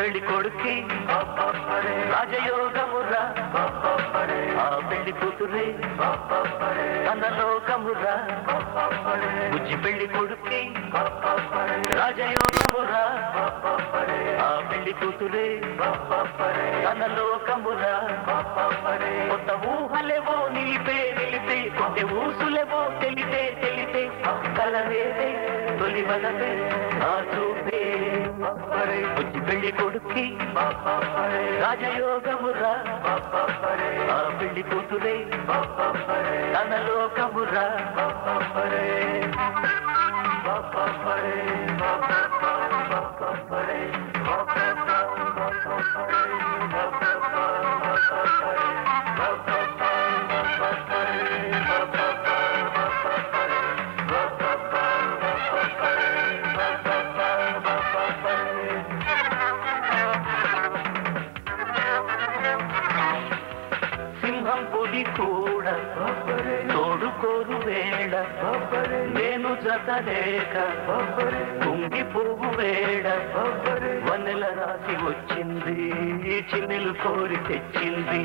పెళ్లి కొడుకి రాజయోగమురా ఆ పెళ్లి కూతురే తన లోకమురా బుజ్జి పెళ్లి కొడుకి రాజయోగమురా ఆ పెళ్లి కూతురే తన లోకమురా కొత్త ఊహలేవో నిలిపే కొత్త ఊసులేవో తెలితే కలవేదే తొలి వలపే ఆ చూపే బుజ్జి పెళ్లి కొడుకి రాజయోగమురా ఆ పెళ్లి కూతురే తన లోకమురా సింహం పులి కూడా తోడుకోరు వేళ నేను జతలేక కుంగి పువ్వు వేళ వన్నెల రాసి వచ్చింది చిన్నెలు కోరి తెచ్చింది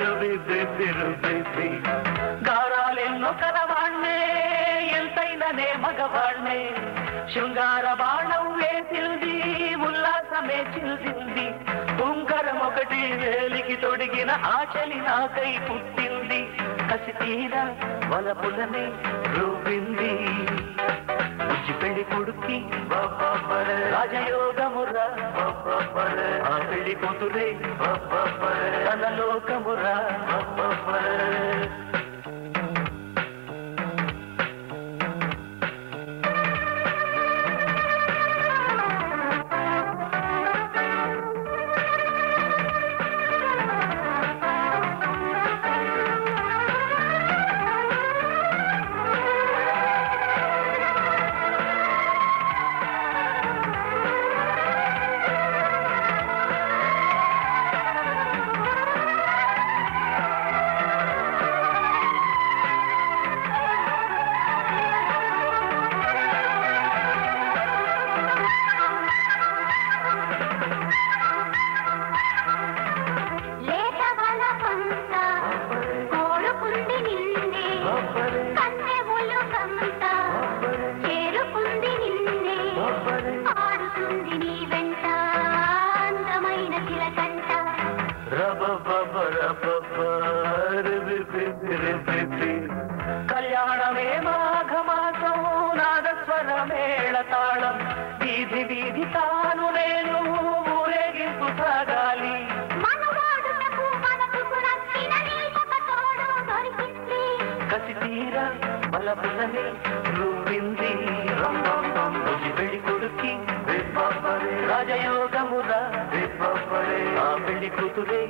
రుబి గారాలెన్నో కలవాణ్ణే ఎంతైననే మగవాణ్ణే శృంగార బాణం వేసింది ఉల్లాసమే చిల్సింది ఉంకరం ఒకటి వేలికి తొడిగిన ఆచలి నాకై పుట్టింది కసి తీరా వలపులనే రూపింది బుజ్జి పెళ్లి కొడుకి రాజయోగమురా ఆ పెళ్లి కూతురే తన లోకమురా కళ్యాణమే మాఘమాసం నాదస్వర మేళతాళం వీధి వీధి తాను నేను ఊరేగింపు సాగాలి కసి తీర బలపులనే రూపింది బుజ్జి పెళ్లి కొడుకి రాజయోగమురా ఆ పెళ్లి కూతురే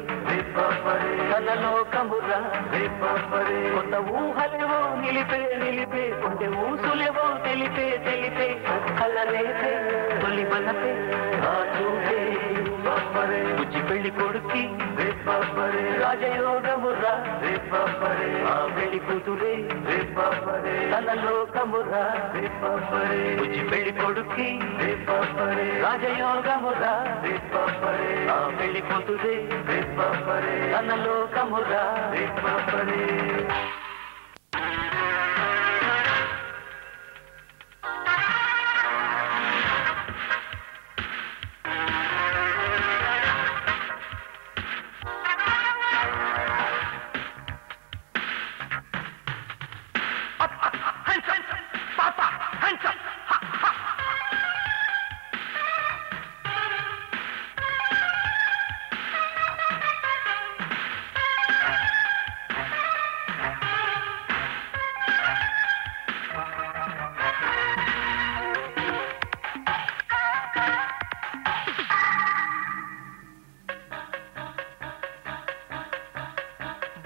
తన లోకమురా కొత్త ఊహలేవో నిలిపే కొంచెం ఊసులేవో తెలిపే కలలేసే తొలి బలపే ఆ చూపే బుజ్జి పెళ్లి కొడుకి రాజయోగమురా ఆ పెళ్లి కూతురే తన లోకమురా బుజ్జి పెళ్లి కొడుకి రాజయోగమురా ఆ పెళ్లి కూతురే తన లోకమురా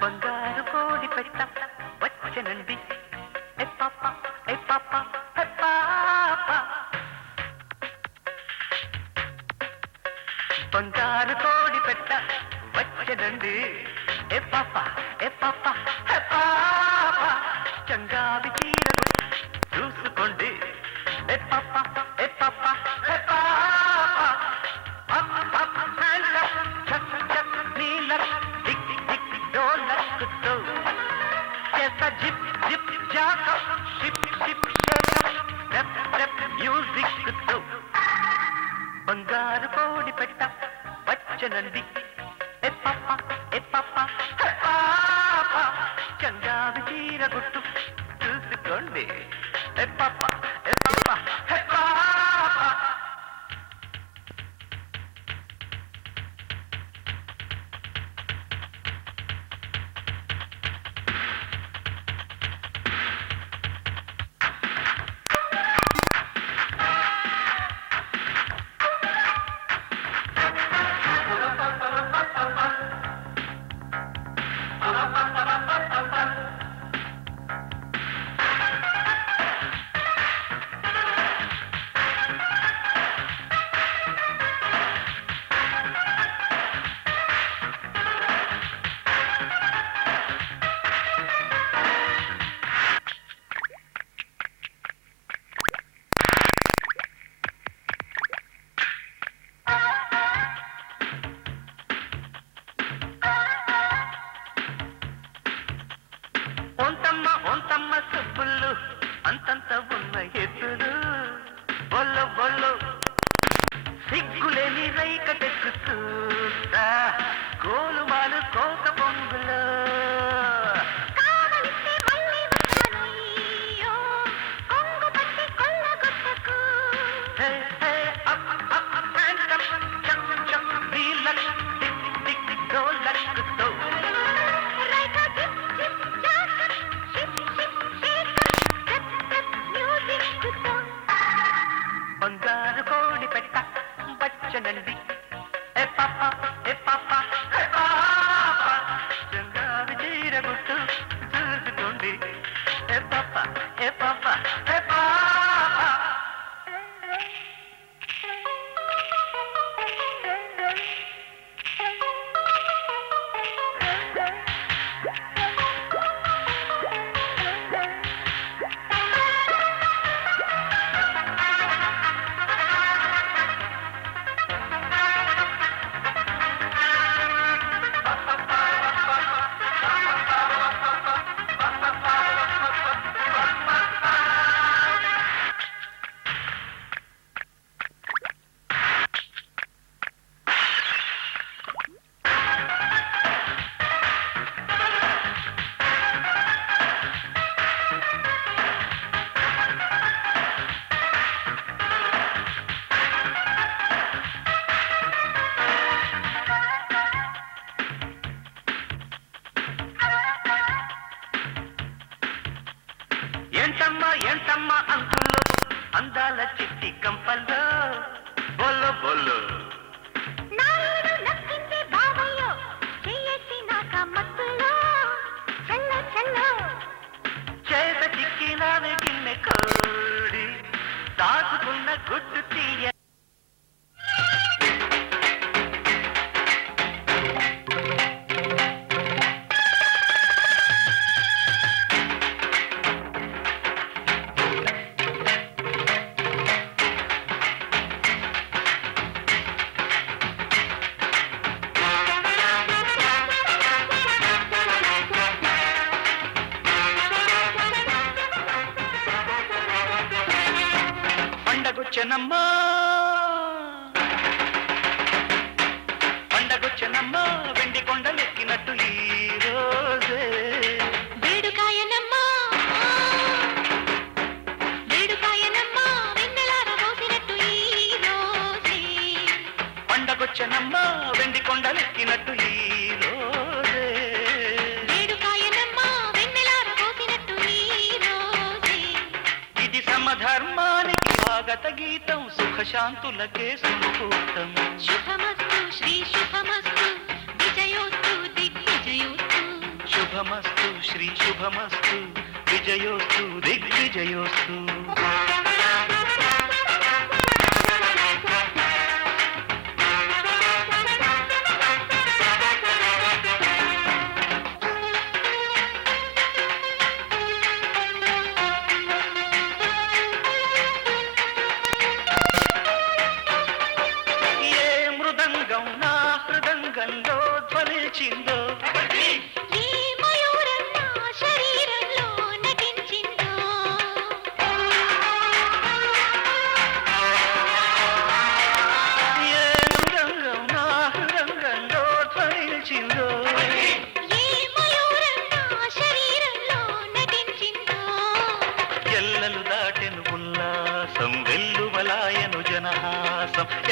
బంగారు కోడి పెట్ట వచ్చనండి ఏ పాప ఏ పాప ఏ పాప బంగారు కోడి పెట్ట వచ్చనండి ఏ పాప ఏ పాప ఏ పాప చంగావి చీర చూసుకోండి ఏ పాప ఏ పాప ఏ వచ్చనండి ఏ పాప ఏ పాప హే పాప చంగావి చీర గుట్టు చూసుకోండి ఏ పాప ఏ పాప హే పాప ఒంతమ్మ సుబ్బులు అంతంత ఉన్న ఎద్దులు బొల్లు బొల్లు సిగ్గులేని రైక తెక్కుతూ గోలుమాలు కోక పొంగులు బంగారు కోడి పెట్ట వచ్చనండి ఏ పాప ఏ పాప హే పాప చంగావి చీర గుట్టు చూసుకోండి ఏ పాప ఏ పాప హే పాప ఏంటమ్మా అంకుల్లో అందాల చిట్టి కంపల్లో బొల్లు బొల్లు చేత చిక్కినావే గిన్నె కోడి దాచుకున్న గుడ్డు తీయ పండగొచ్చనమ్మా పండగొచ్చనమ్మా వెండి కొండలెక్కినట్టు ఈ రోజే వేడుకాయనమ్మా వేడుకాయనమ్మా వెన్నెలార పోసినట్టు ఈ రోజే పండగొచ్చనమ్మా వెండి కొండలెక్కినట్టు ఈ రోజే వేడుకాయనమ్మా వెన్నెలార పోసినట్టు ఈ రోజే ఇది సమధర్మానికి స్వాగత గీతం సుఖశాంతులకే సుముహూర్తం శుభమస్తు శ్రీ శుభమస్తు విజయోస్తు దిగ్విజయోస్తు శుభమస్తు శ్రీ శుభమస్తు విజయోస్తు దిగ్విజయోస్తు ధ్వనించిందో ఈ మయూరం నా శరీరంలో నటించిందో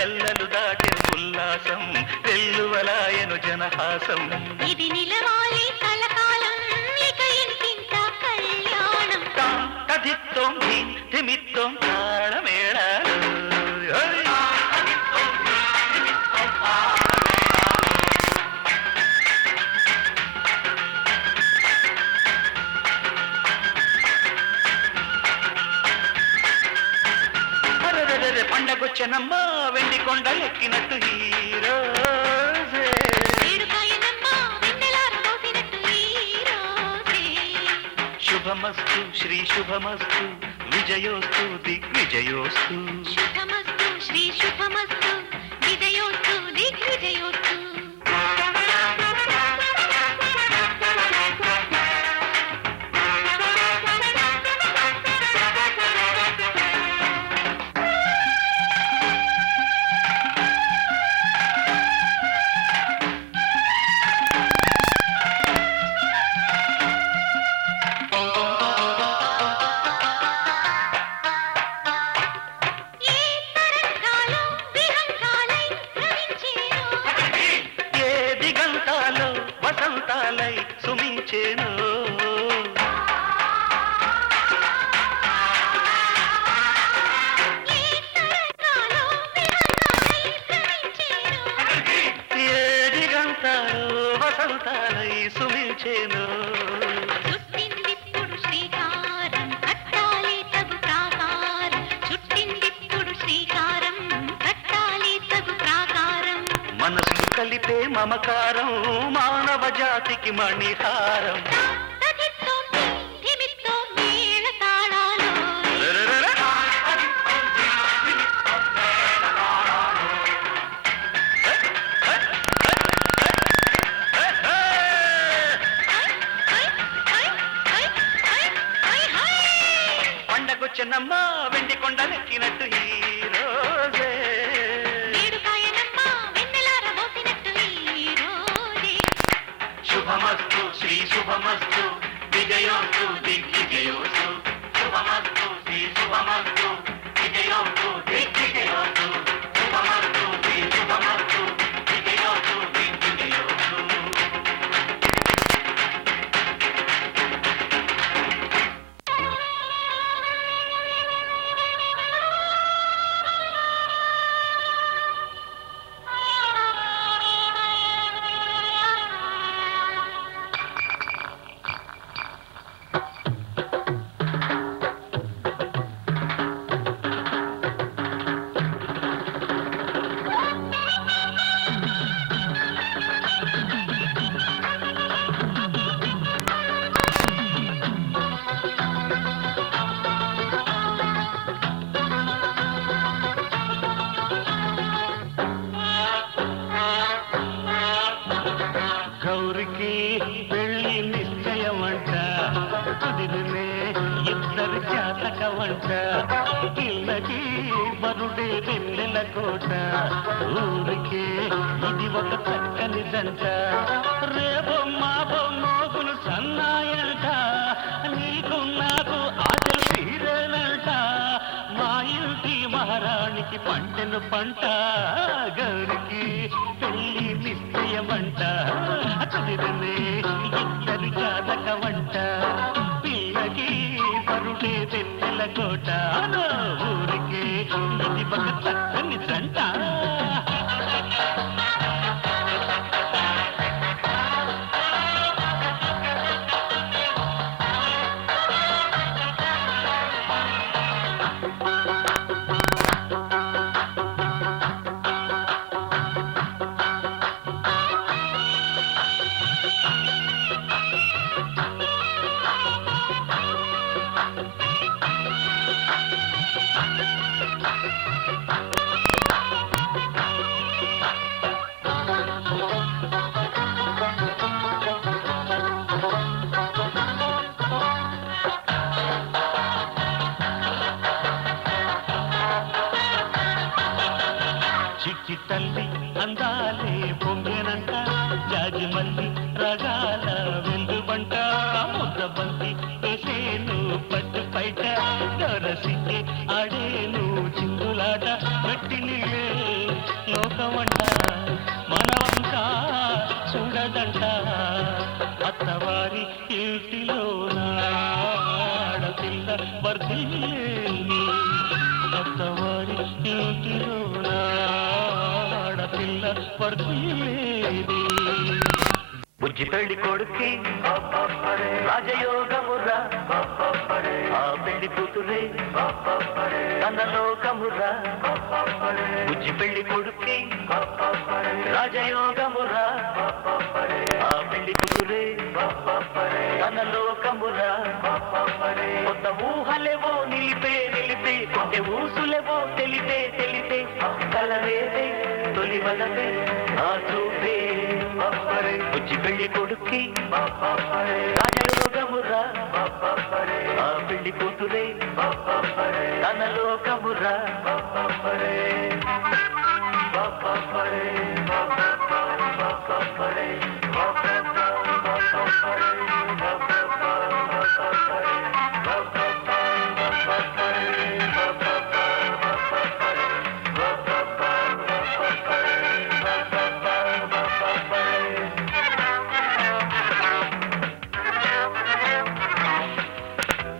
ఎల్లలు దాటిన ఉల్లాసం వెల్లువలాయను జనహాసం ఇది నిలవాలి కలకాలం ఇక ఇంటింత కళ్యాణం కథిత్వం ధిమిత్వం తాళమేళాలు పండగొచ్చనమ్మ వెండి కొండ ఎక్కినట్టు హీరో వేడుకాయనమ్మా వెన్నెలార పోసినట్టు ఈ రోజే శుభమస్తు శ్రీ శుభమస్తు విజయోస్తు దిగ్విజయోస్తు శుభమస్తు శ్రీ శుభమస్తు విజయోస్తు దిగ్విజయోస్తు ఏ తరంగాలో విహంగాలై ప్రవహించేను ఏ దిగంతాలో వసంతాలై సుమించేను ఏ తరంగాలో విహంగాలై ప్రవహించేను ఏ దిగంతాలో వసంతాలై సుమించేను చుట్టిందిప్పుడు శ్రీకారం కట్టాలి తగు ప్రాకారం చుట్టిందిప్పుడు శ్రీకారం కట్టాలి తగు ప్రాకారం మనసులు కలిపే మమకారం మానవ జాతికి మణిహారం తదితో ధిమితో మేళ తాళాలు పండగొచ్చనమ్మ వెండి కొండలెక్కినట్టు ఈ రోజే వేడుకాయనమ్మా వెన్నెలార పోసినట్టు ఈ రోజే శుభమస్తు శ్రీ శుభమస్తు విజయోస్తు దిగ్విజయోస్తు శుభమస్తు శ్రీ శుభమస్తు విజయోస్తు దిగ్విజయోస్తు శుభమస్తు శ్రీ శుభమస్తు విజయోస్తు దిగ్విజయోస్తు గౌరికి పెళ్లి నిశ్చయమంట కుదిరినే ఇద్దరు జాతకమంట ఇళ్ళకి బరుడే వెన్నెల కోట ఊరికే ఇది ఒక చక్కని జంట రేపు మాపో మోగులు సన్నాయంట నీకు నాకు ఆటలు తీరేనంట మా ఇంటి మహారాణికి పంటను పంట గౌరికి పెళ్లి నిశ్చయమంట కుదిరనే ఇద్దరు జాతకమంట పిల్లకి పరుడే వెన్నెల కోట ఊరికే ఇది ఒక చక్కని జంట చిట్టి తల్లి అందాలే పొంగేనంట జాజి మల్లి రగాల వెందుబంట ముద్దబంతి వేసేను పట్టు పైట దొరసిక్కి ఆడేను చిందులాట మట్టి నీళ్ళే బుజ్జి పెళ్లి కొడుక్కి రాజయోగమురా, ఆ పెళ్లి కూతురే తన లోకమురా. బుజ్జి పెళ్లి కొడుక్కి రాజయోగమురా, ఆ పెళ్లి కూతురే తన లోకమురా. కొత్త ఊహలేవో నిలిపే నిలిపే, కొంచె ఊసులేవో తెలిపే తెలిపే, కలవేదే తొలి వలపే ఆ చూపే. బుజ్జి పెళ్లి కొడుక్కి రాజయోగమురా, ఆ పెళ్లి కూతురే తన లోకమురా.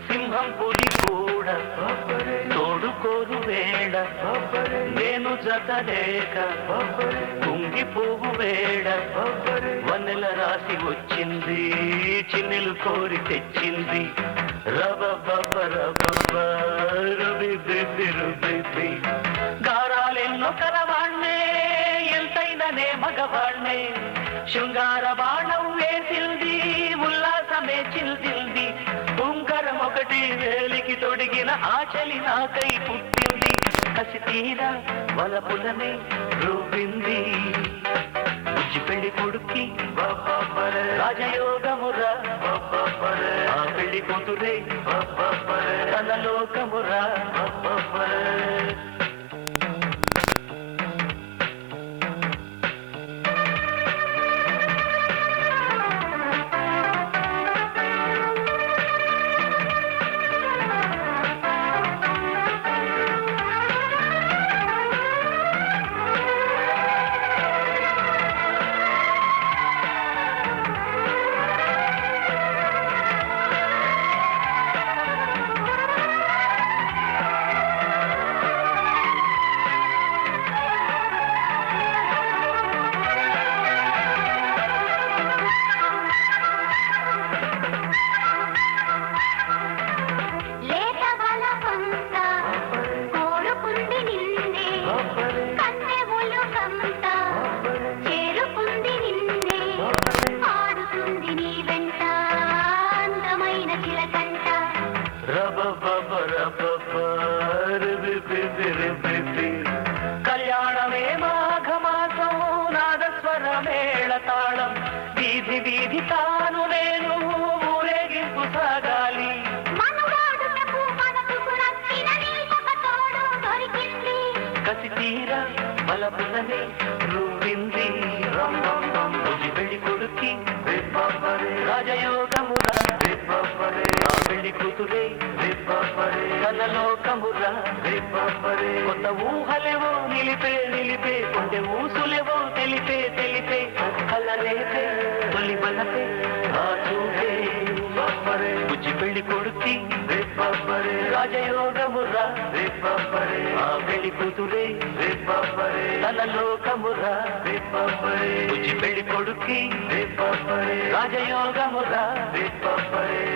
సింహం పులి కూడా తోడుకోరు వేళ, నేను జతలేక కుంగిపోవు వేళ. వన్నెల రాసి వచ్చింది, చిన్నెలు కోరి తెచ్చింది. రబబబరబబరుబిబిబిరుబిబి, గారాలెన్నో కరవాణ్ణే ఎంతైననే మగవాణ్ణే. శృంగార బాణం వేసింది, ఉల్లాసమే చిల్దింది. ఉంగరం ఒకటి వేలికి తొడిగిన ఆచలి నాకై పుట్టింది. కసి తీరా వలపులనే రూపింది. బుజ్జి పెళ్లి కొడుక్కి రాజయోగమురా, ఆ పెళ్లి కూతురే తన లోకమురా. లేత వలపంత కోరుకుంది నిన్నే, కన్నె ఒలుకంత చేరుకుంది నిన్నే. ఆడుతుంది నీ వెంట అందమైన చిలకంట. రబబబరబబరుబిబిబిరుబిబి, కళ్యాణమే మాఘమాసం, నాదస్వర మేళ తాళం. వీధి వీధి తాను నేను ఊరేగింపు సాగాలి. మనవాడుటకు మనసుకు నచ్చిన నీకొక తోడు దొరికింది. కసి తీర బలపులనే రూపింది. బుజ్జి పెళ్లి కొడుక్కి రాజయోగమురా, ఆ పెళ్లి కూతురే తన లోకమురా. కొత్త ఊహలేవో నిలిపే నిలిపే, కొంచె ఊసులేవో తెలిపే తెలిపే, కలలేపే తొలి బలపే ఆ చూపే. బుజ్జి పెళ్లి కొడుక్కి రాజయోగమురా, ఆ పెళ్లి కూతురే తన లోకమురా. బుజ్జి పెళ్లి కొడుక్కి రాజయోగమురా,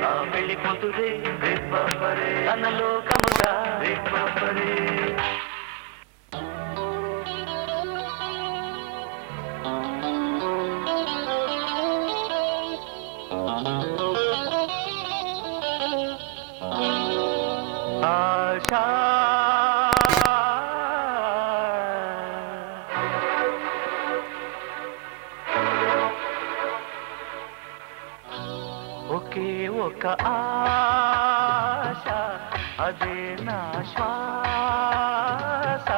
ఆ పెళ్లి కూతురే తన లోకమురా. ఆశా ఒకే ఒక ఆశ, అదే నా శ్వాస.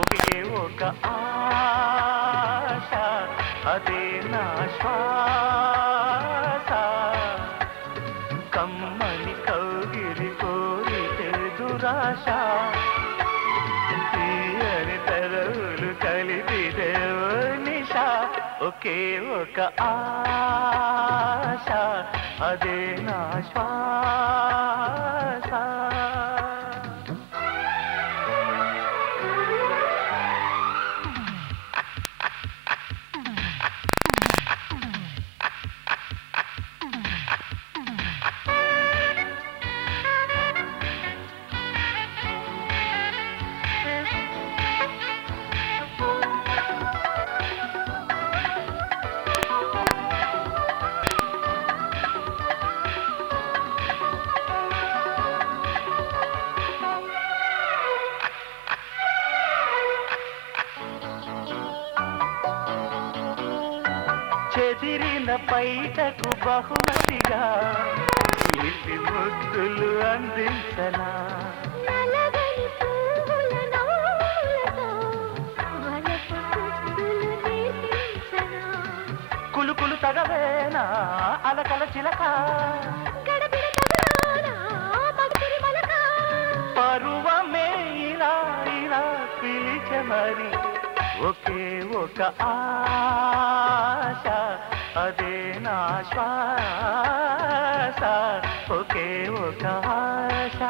ఒకే ఒక ఆశ, అదే నా శ్వాస. కమ్మని కౌగిలి కోరితే దురాశ, తీయని తరవులు కలిపితే నిశా. ఒకే ఒక ఆశ, అదే నా శ్వాస. బయటకు బహుమతిగా తీపి ముద్దులు అందించనా నలగని పువ్వుల నవ్వులతో వలపు పువ్వులు నేర్పించనా కులుకులు తగవేనా అలకల చిలక గడబిడ తగులానా మగసిరి మలక పరువమే ఇలా ఇలా పిలిచే మరి ఒకే ఒక ఆశ అదే నా శ్వాస ఒకే ఒక ఆశ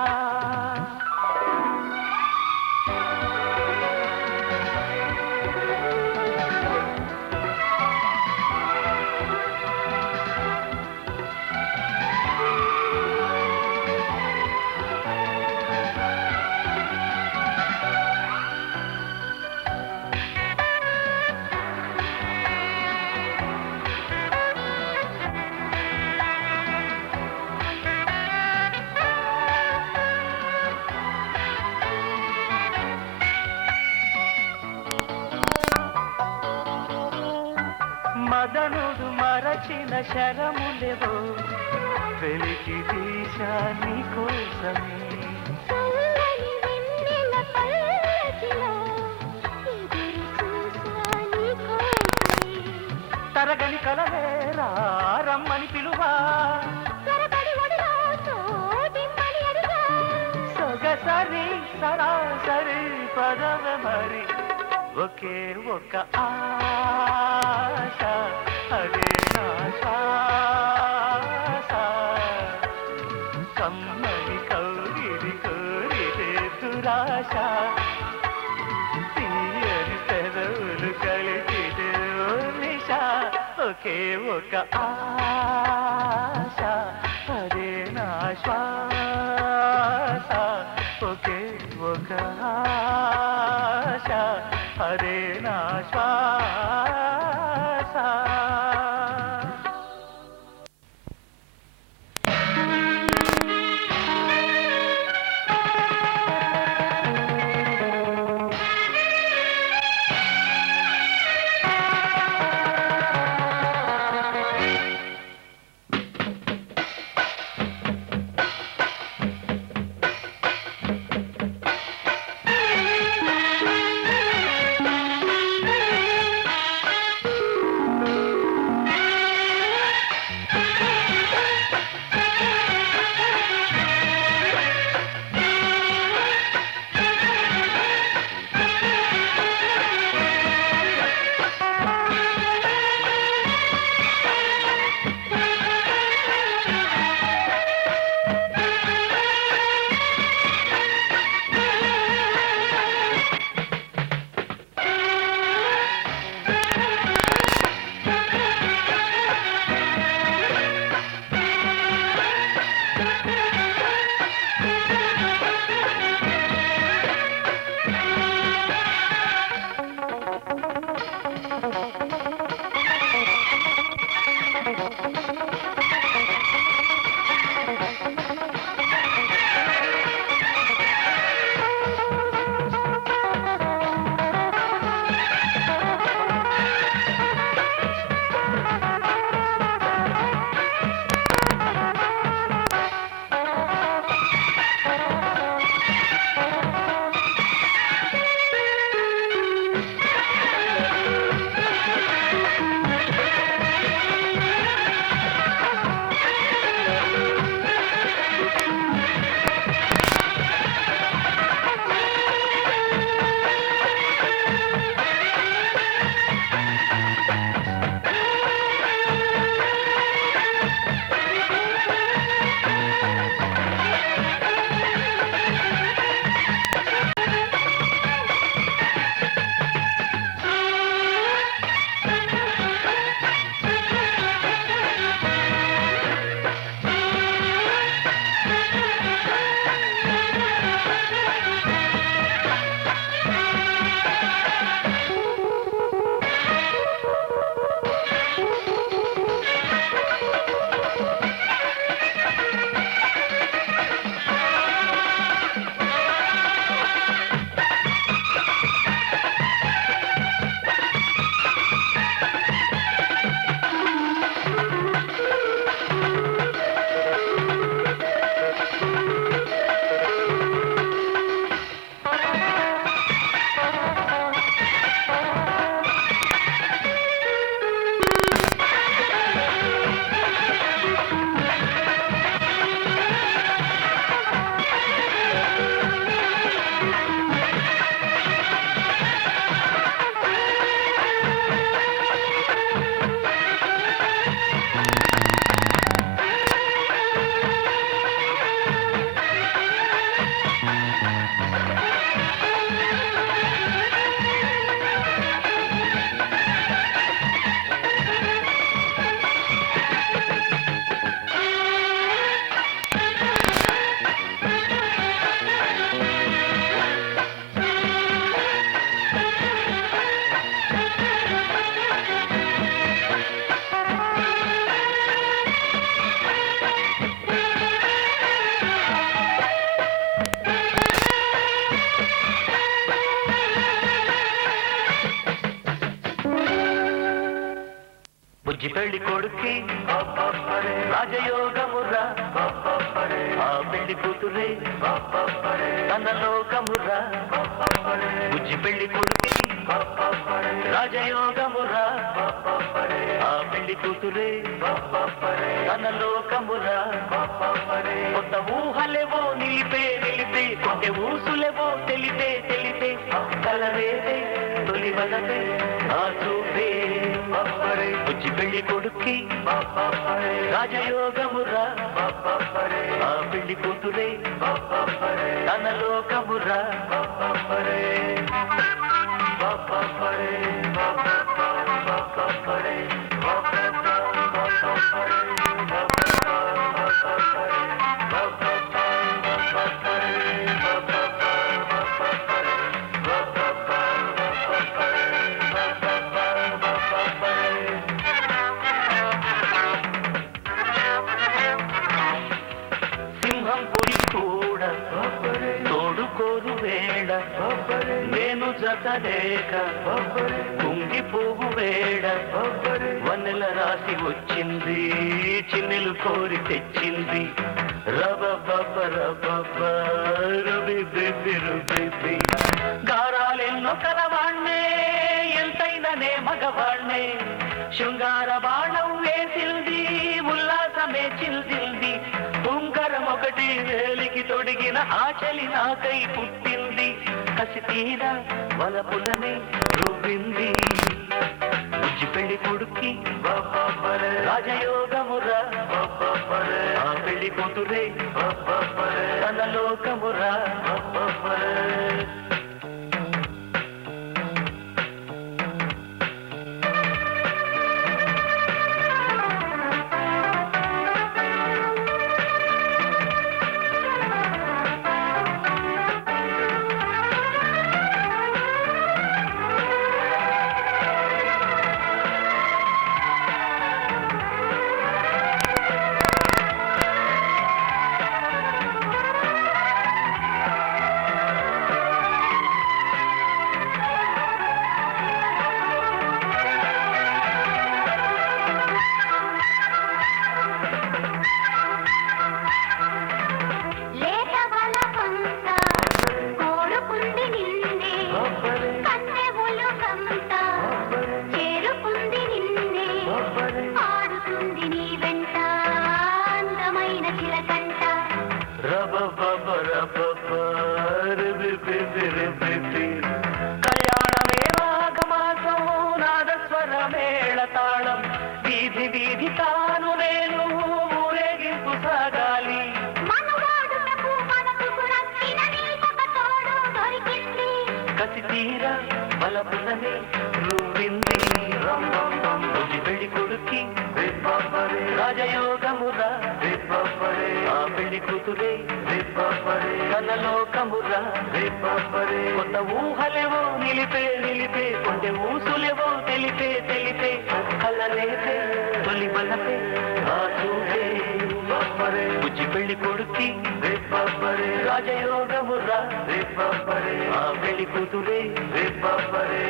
మదనుడు మరచిన శరములెవో వెలికి తీశా నీ కోసమే చల్లని వెన్నెల పల్లకిలో ఎదురు చూసా నీ కోసమే తరగని కలవేరా రమ్మని పిలువా త్వరపడి ఒడిలో దిమ్మని అడిగా సొగసరి సరాసరి పదవ మరి ఒకే ఒక ఆశ అదే నా శ్వాస కమ్మని కౌగిలి కోరితే దురాశ తీయని పెదవులు కలిపితే ఓ నిశ ఒకే ఒక ఆశ అదే నా శ్వాస ఒకే ఒక ఆశ అదే నా శ్వాస పెళ్లి కొడుక్కి రాజయోగమురా ఆ పెళ్లి కూతురే తన లోకమురా బుజ్జి పెళ్లి కొడుక్కి రాజయోగమురా ఆ పెళ్లి కూతురే తన లోకమురా కొత్త ఊహలేవో నిలిపే నిలిపే కొంటే ఊసులేవో తెలిపే తెలిపే కలవేదే తొలి వలపే ఆ చూపే బుజ్జి పెళ్లి కొడుక్కి రాజయోగమురా ఆ పెళ్లి కూతురే తన లోకమురా సింహం పొడి కూడా తోడుకోరు వేళ నేను జతలేక కుంగిపోవు వేళ వన్నెల రాసి వచ్చింది చిన్నెలు కోరి తెచ్చింది గారాలెన్నో కలవాణ్ణే ఎంతైననే మగవాణ్ణే శృంగార బాణం వేసింది ఉల్లాసమే చిల్దింది ఉంగరం ఒకటి వేలికి తొడిగిన ఆచలి నాకై పుట్టింది కసి తీర వలపులనే రువ్వింది బుజ్జి పెళ్లి కొడుక్కి రాజయోగమురా ఆ పెళ్లి కూతురే తన లోకమురా కళ్యాణమే రాగమాసం నాదస్వర మేళతాళం వీధి వీధి తాను నేను ఊరేగింపు సాగాలి కసి తీర బలపులనే రువ్వింది బుజ్జి పెళ్లి కొడుక్కి రాజయోగమురా ఆ పెళ్లి కూతురే తన లోకమురా కొత్త ఊహలేవో నిలిపే నిలిపే కొంటే ఊసులేవో తెలిపే తెలిపే కలలేపే తొలి బలపే ఆ చూపే బుజ్జి పెళ్లి కొడుక్కి రాజయోగమురా ఆ పెళ్లి కూతురే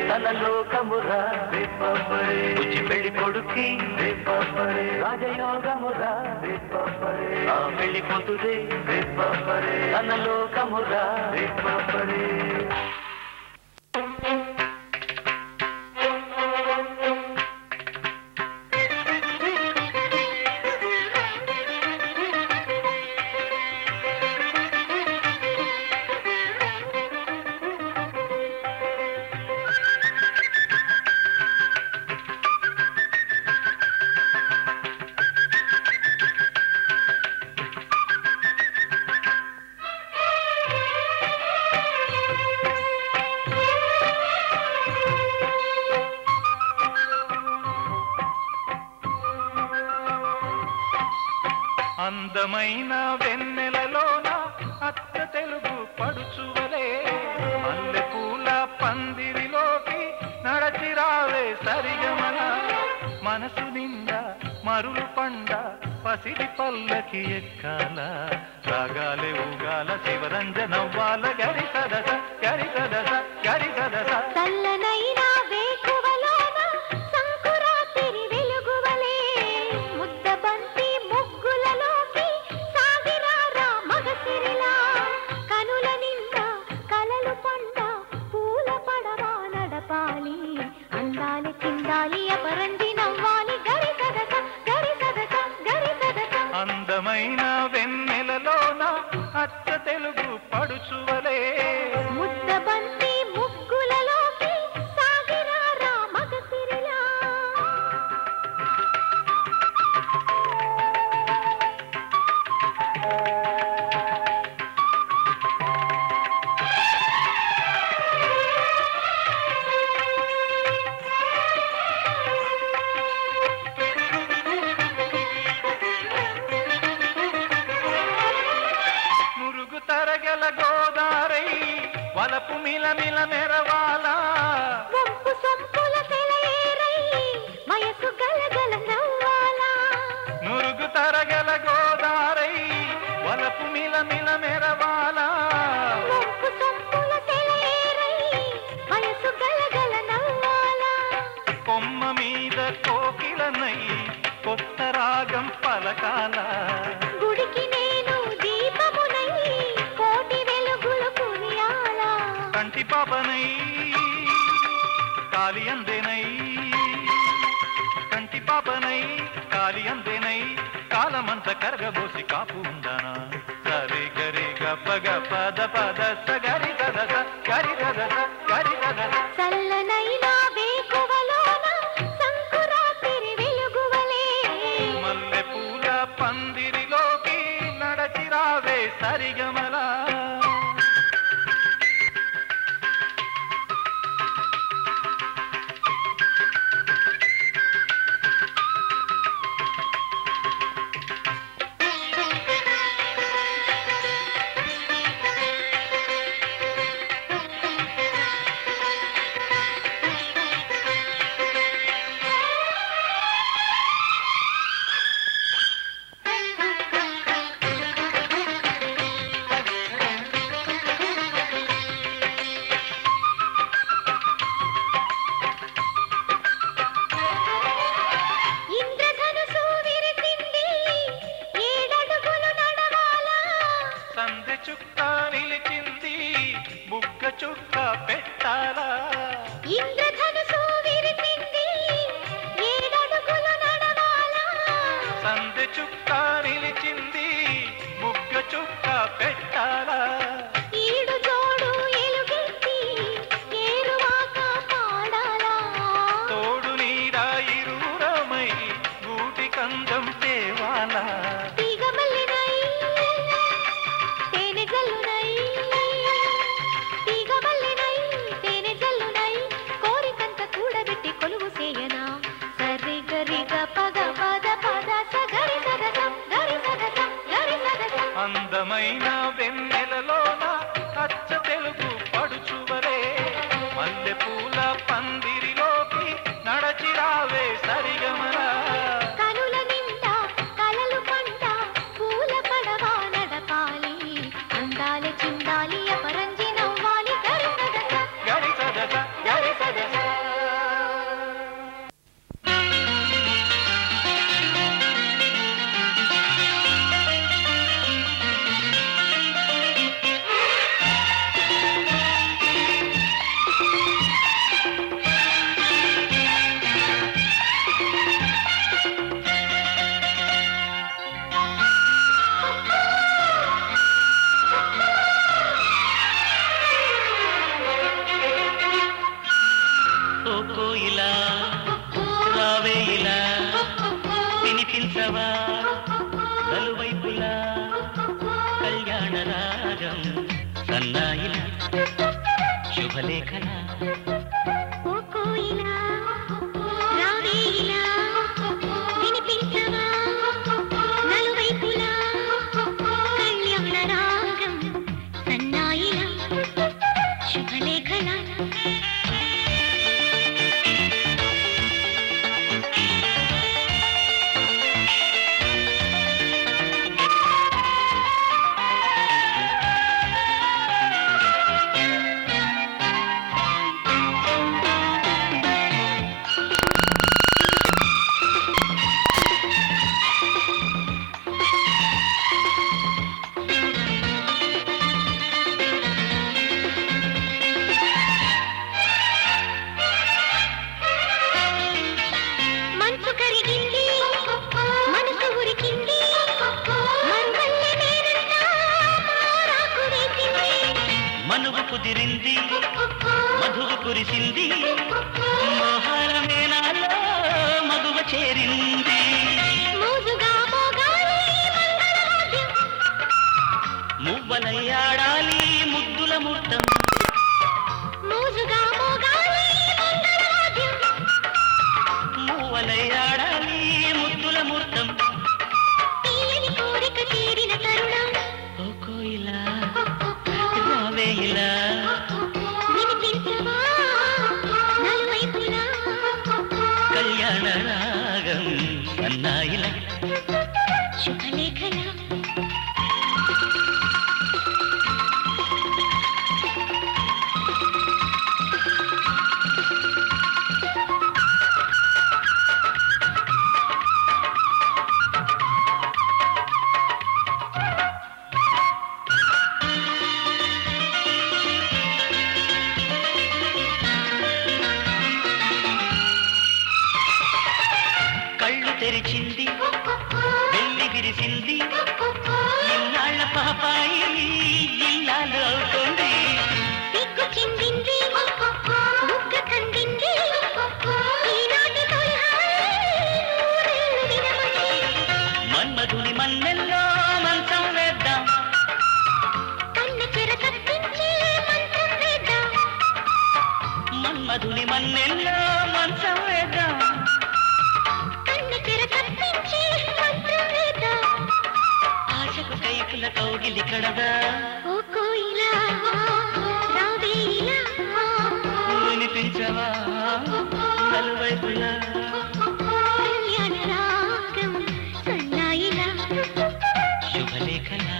తన లోకమురా బుజ్జి పెళ్లి కొడుక్కి రాజయోగమురా ఆ పెళ్లి కూతురే తన లోకమురా అందమైన వెన్నెలలోన అత్త తెలుగు పడుచువలే మల్లెపూల పందిరిలోకి నడచిరావే సరిగమన మనసు నిండా మరులు పండ పసిడి పల్లకి ఎక్కాల రాగాలే ఊగాల శివరంజనవ్వాల గరి సదస గరి సదస గరి సదస చల్లనైనా వేకువలోన సంకురాత్రి వెలుగువలే అందమైన వెన్నెలలోన అచ్చ తెలుగు పడుచువలే ముద్దబంతి ముగ్గులలోకి సాగిరారా మగసిరిలా నురుగు తరగల గోదారై వలపు మిలమిల మెరవాలా వంపు సొంపుల సెలయేరై వయసు గలగల నవ్వాలా నురుగు తరగల గోదారై వలపు మిలమిల మెరవాలా వంపు సొంపుల సెలయేరై వయసు గలగల నవ్వాలా కొమ్మ మీద కోకిలనై కొత్త రాగం పలకాల గుడికి నేను దీపమునై కోటి వెలుగులు కురియాలా కంటి పాపనై కాలి అందెనై కంటి పాపనై కాలి అందెనై కాలమంత కరగబోసి కాపు ఉందనా సరి గరి గప్ప గప్ప పద సగరి దదస గరి దదస గరి దదస చల్లనైనా వేకువలోన సంకురాత్రి వెలుగువలే మల్లె పూల పందిరిలోకి నడచిరావే సరిగమలా ఇంద్రధనుసు విరిసింది ఏడడుగులు నడవాలా సందె చుక్క నిలిచింది బుగ్గ చుక్క పెట్టాలా ఇంద్రధనుసు విరిసింది ఏడడుగులు నడవాలా సందె చుక్క నిలిచింది బుగ్గ చుక్క పెట్టాలా ఈడు జోడు ఎలుగెత్తి ఏరువాక పాడాలా తోడు నీడా ఇరువురమై గూటి కందం తేవాలా తీగమల్లినై తేనె జల్లునై తీగమల్లినై తేనె జల్లునై కోరికంత కూడబెట్టి కొలువు చేయనా సరి గరి పద పద పద సగరి సదసం గరి సదసం గరి సదసం అందమైన వెన్నెలలోన అచ్చ తెలుగు పడుచువలే మల్లె పూల పందిరిలోకి నడచిరావే సరిగమలా కనుల నిండా కలలు పంట పూల పడవా నడపాలి అందాల చిందాలి అపరంజి నవ్వాలి గరి సదస గరి సదస గరి సదస ఓ కోయిలా రావే ఇలా వినిపించవా నలువైపులా కళ్యాణ రాగం సన్నాయిల శుభలేఖన ఓ కోయిలా రావే ఇలా వినిపించవా నలువైపులా కళ్యాణ రాగం సన్నాయిల శుభలేఖల మురిసింది మోహన మేనాలో మగువ చేరింది మోజుగా మోగాలి మంగళవాద్యం మువ్వలయ్యాడాలి ముద్దుల ముట్టం మోజుగా మోగాలి మంగళవాద్యం మువ్వలయ్యాడాలి ముద్దుల ముట్టం తీయని కోరిక తీరిన తరుణం ఓ కోయిలా రావే ఇలా వినిపించవా నలువైపులా కళ్యాణ రాగం అన్నాయిల శుభలేఖల కళ్ళు తెరిచింది వెళ్ళి విరిసింది ఇన్నాళ్ళ పాపాయి ఇల్లాలు అవుతుంది సిగ్గు చిందింది బుగ్గ కందింది ఈనాటి నూరేళ్ళు వినమంది మన్మధుని మన్నెల్లో మంచం వేద్దాం కన్ను చెర తప్పించి మంత్రం వేద్దాం మన్మధుని మన్నెల్లో మంచం వేద్దాం కన్ను చెర తప్పించి మంత్రం వేద్దాం ఆశకు కైకుల కౌగిలి కడదా ఓ కోయిలా రావే ఇలా వినిపించవా నలువైపులా కళ్యాణ రాగం సన్నాయిలా శుభలేఖలా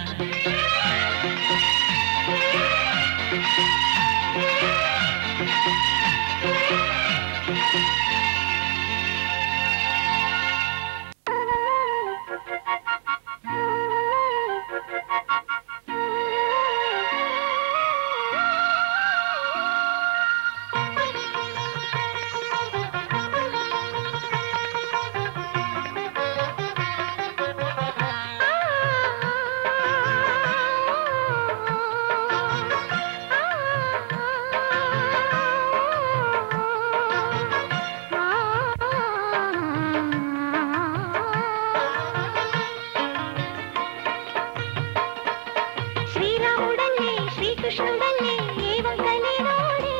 శ్రీరాముడల్లే శ్రీకృష్ణుడల్లే ఏ వంకలేనోడే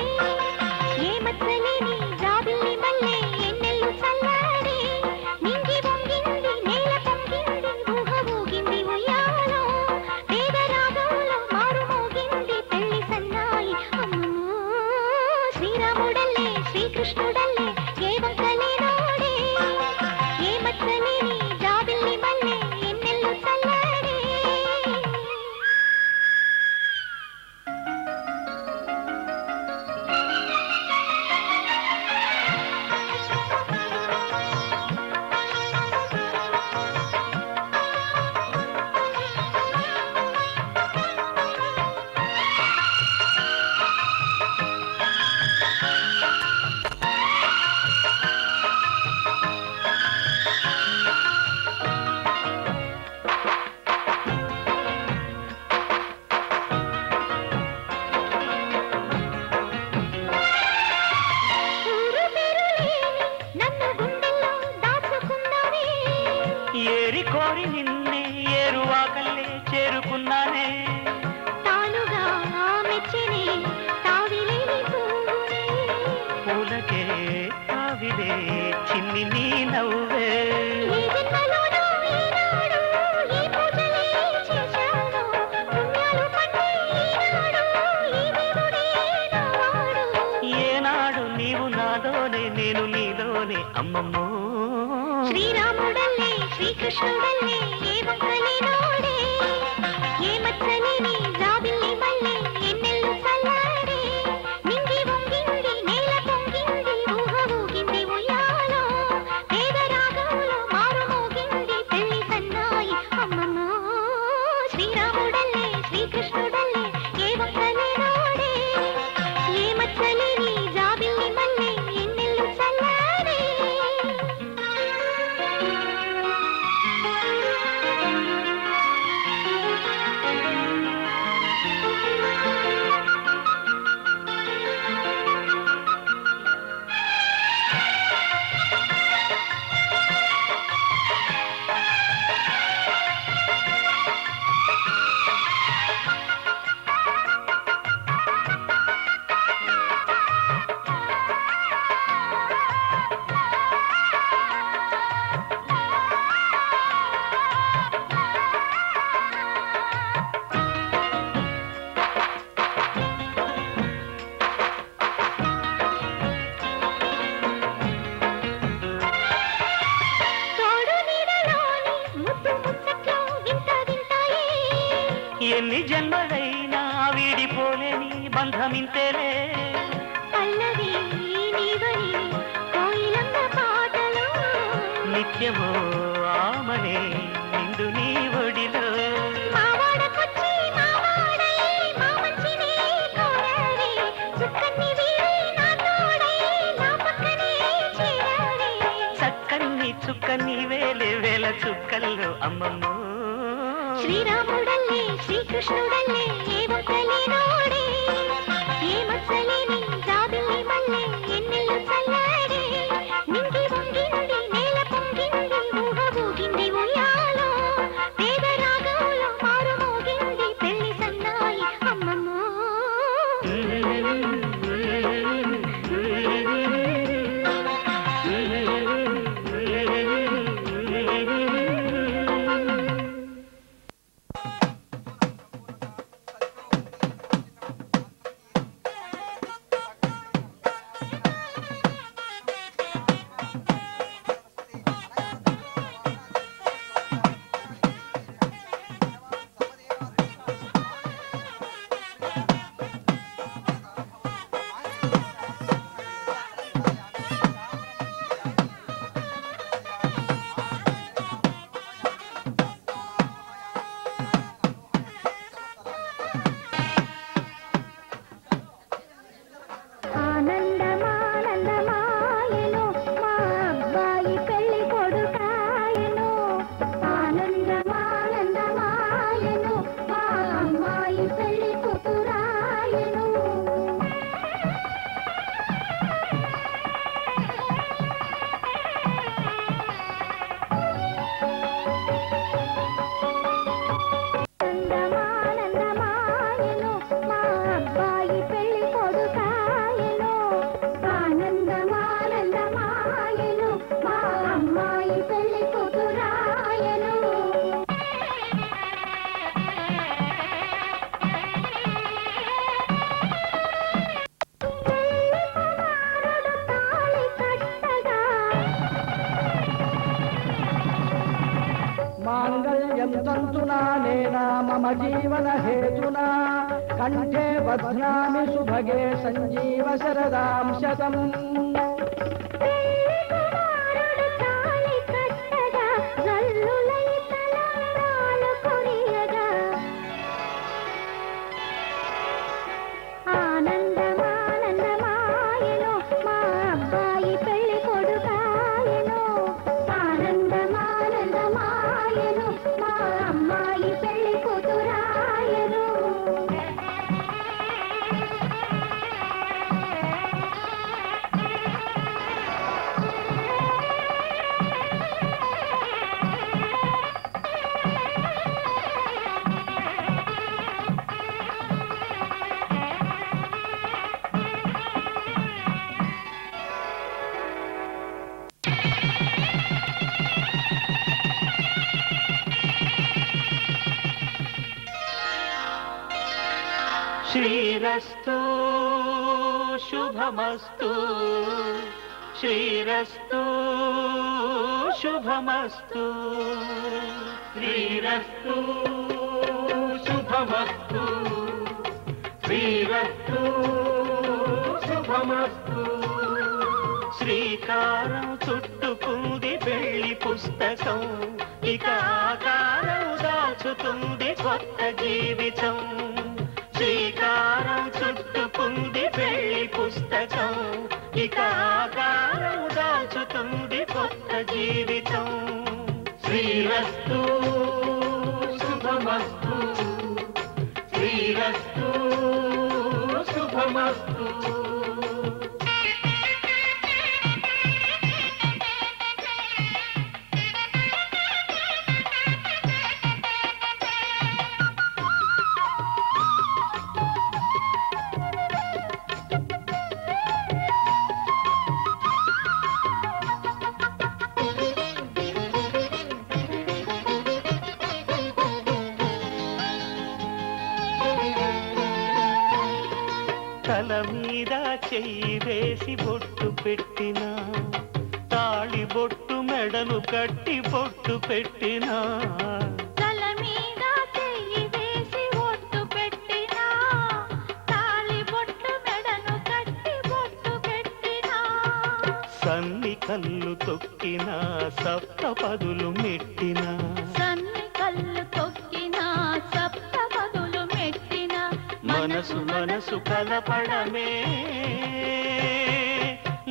ఏ మచ్చలేని జాబిల్లి మల్లె ఎన్నెల్లు చల్లాడే నింగి వంగింది నేల పొంగింది ఊహ ఊగింది ఉయ్యాలో వేద రాగంలో మారు మోగింది పెళ్లి సన్నాయి అమ్మో శ్రీరాముడల్లే శ్రీకృష్ణుడల్లే ఏ వంకలేనోడే ఏ మచ్చలేని జాబిల్లి మల్లె ఎన్నెల్లు చల్లాడే ఊరు పేరు లేని నన్ను గుండెల్లో దాచుకున్నావే ఏరి కోరి నిన్నే ఏరువాకల్లే చేరుకున్నానే తానుగా మెచ్చినే తావిలేని పువ్వునే పూలకే కావిలే చిన్ని నీ నవ్వే ఏ జన్మలోనో ఈనాడు ఈ పూజలే చేశాను పుణ్యాలు పట్టి ఈనాడు ఈ దేవుడే నావాడు ఏనాడు నీవు నాలోనే నేను నీలోనే అమ్మమ్మో శ్రీరాముడల్లే శ్రీకృష్ణుడల్లే ఏ వంకలేనోడే ఏ మచ్చలేని జాబిల్లి మల్లె ఎన్నెల్లు చల్లాడే నింగి వంగింది నేల పొంగింది ఊహ ఊగింది ఉయ్యాలో వేద రాగంలో మారు మోగింది పెళ్లి సన్నాయి అమ్మమ్మో శ్రీరాముడల్లే శ్రీకృష్ణుడల్లే ఏ వంకలేనోడే ఏ మచ్చలేని జాబిల్లి మల్లె ఎన్నెల్లు చల్లాడే ఎన్ని జన్మలైనా వీడిపోలేని బంధమింతేలే. పల్లవి నీవని కోయిలమ్మ పాటలో నిత్యమో ఆమనే నిండు నీ ఒడిలో. మావాడకొచ్చి మావాడై మా మంచినే కోరావే, చుక్కన్ని వీడి నా తోడై నా పక్కనే చేరావే. చక్కన్ని చుక్కని వేలే వేల చుక్కల్లో అమ్మమ్మో. శ్రీరాముడల్లే శ్రీకృష్ణుడల్లే ఏ మొక్కలేనోడే, ఏ మచ్చలేని జాబిల్లి మల్లె ఎన్నెల్లు చల్లాడే. నింగి వంగింది నేల పొంగింది ఊహ ఊగింది ఉయ్యాలో, పేద రాగంలో మారు మోగింది పెళ్లి సన్నాయి అమ్మమ్మో. ఆనందమానందమాయెను మా అబ్బాయి పెళ్లి కొడుకాయెను, ఆనందమానందమాయెను మా అమ్మాయి పెళ్లి కూతురాయెను. ఆనందమానందమాయెను మా అబ్బాయి పెళ్లి కొడుకాయెను, ఆనందమానందమాయెను మా అమ్మాయి పెళ్లి కూతురాయెను. తాళి కట్టగా మాంగళ్యం తంతునా నేనా మమ జీవన హేతునా కంఠే బధ్నామి సుభగే సంజీవ శరదాం శతం. తాళి కట్టగా జల్లులై తలంబ్రాలు కురియగా, ఆనందమానందమాయెను మా అబ్బాయి పెళ్లి కొడుకాయెను, ఆనందమానందమాయెను మా అమ్మాయి పెళ్లి కూతురాయెను. శ్రీరస్తు శుభమస్తు, శ్రీరస్తు శుభమస్తు, శ్రీరస్తు శుభమస్తు, శ్రీరస్తు శుభమస్తు. శ్రీకారం చుట్టుకుంది పెళ్లి పుస్తకం, ఇక ఆకారం దాచుతుంది కొత్త జీవితం. శ్రీకారం చుట్టుకుంది పెళ్లి పుస్తకం, ఇక ఆకారం దాచుతుంది కొత్త జీవితం. శ్రీరస్తు శుభమస్తు, శ్రీరస్తు శుభమస్తు. తల మీద చెయ్యి వేసి బొట్టు పెట్టినా, తాళి బొట్టు మెడను కట్టి బొట్టు పెట్టినా, తల మీద చెయ్యి వేసి కల్లు తొక్కిన సప్త పదులు మెట్టిన సన్ని కళ్ళు తొక్కిన సప్త పదులు మెట్టిన మనసు మనసు కలపడమే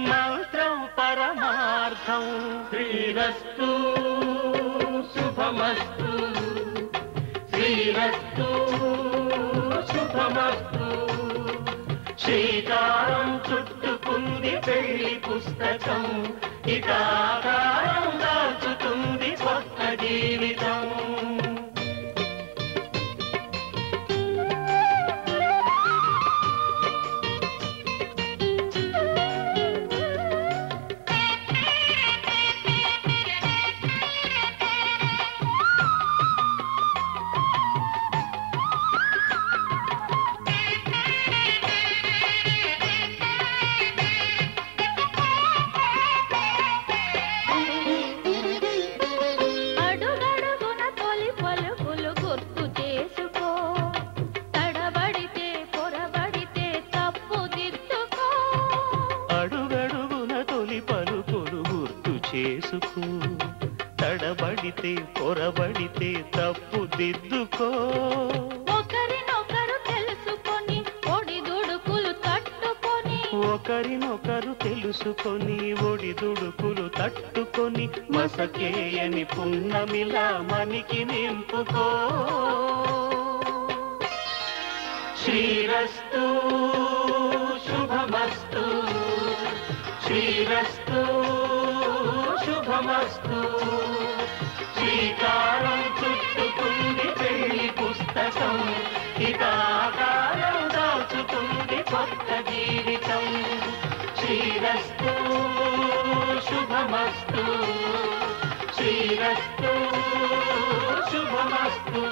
మంత్రం పరమార్థం. శ్రీరస్తు శుభమస్తు, శ్రీరస్తు శుభమస్తు. శ్రీకారం చుట్టుకుంది పెళ్లి పుస్తకం, ఇక ఆకారం దాచుతుంది కొత్త జీవితం. అడుగడుగున తొలి పలుకులు గుర్తు చేసుకో, తడబడితే పొరబడితే తప్పు దిద్దుకో. అడుగడుగున తొలి పలుకులు గుర్తు చేసుకో, తడబడితే పొరబడితే తప్పు దిద్దుకో. ఒకరినొకరు తెలుసుకొని ఒడిదుడుకులు తట్టుకొని, ఒకరినొకరు తెలుసుకొని ఒడిదుడుకులు తట్టుకొని మసకేయని పున్నమిలా మనికి నింపుకో. శ్రీరస్తు శుభమస్తు, శ్రీరస్తు శుభమస్తు. శ్రీకారం చుట్టుకుంది పెళ్లి పుస్తకం, ఇక ఆకారం దాచుతుంది కొత్త జీవితం. శ్రీరస్తు శుభమస్తు, శ్రీరస్తు శుభమస్తు.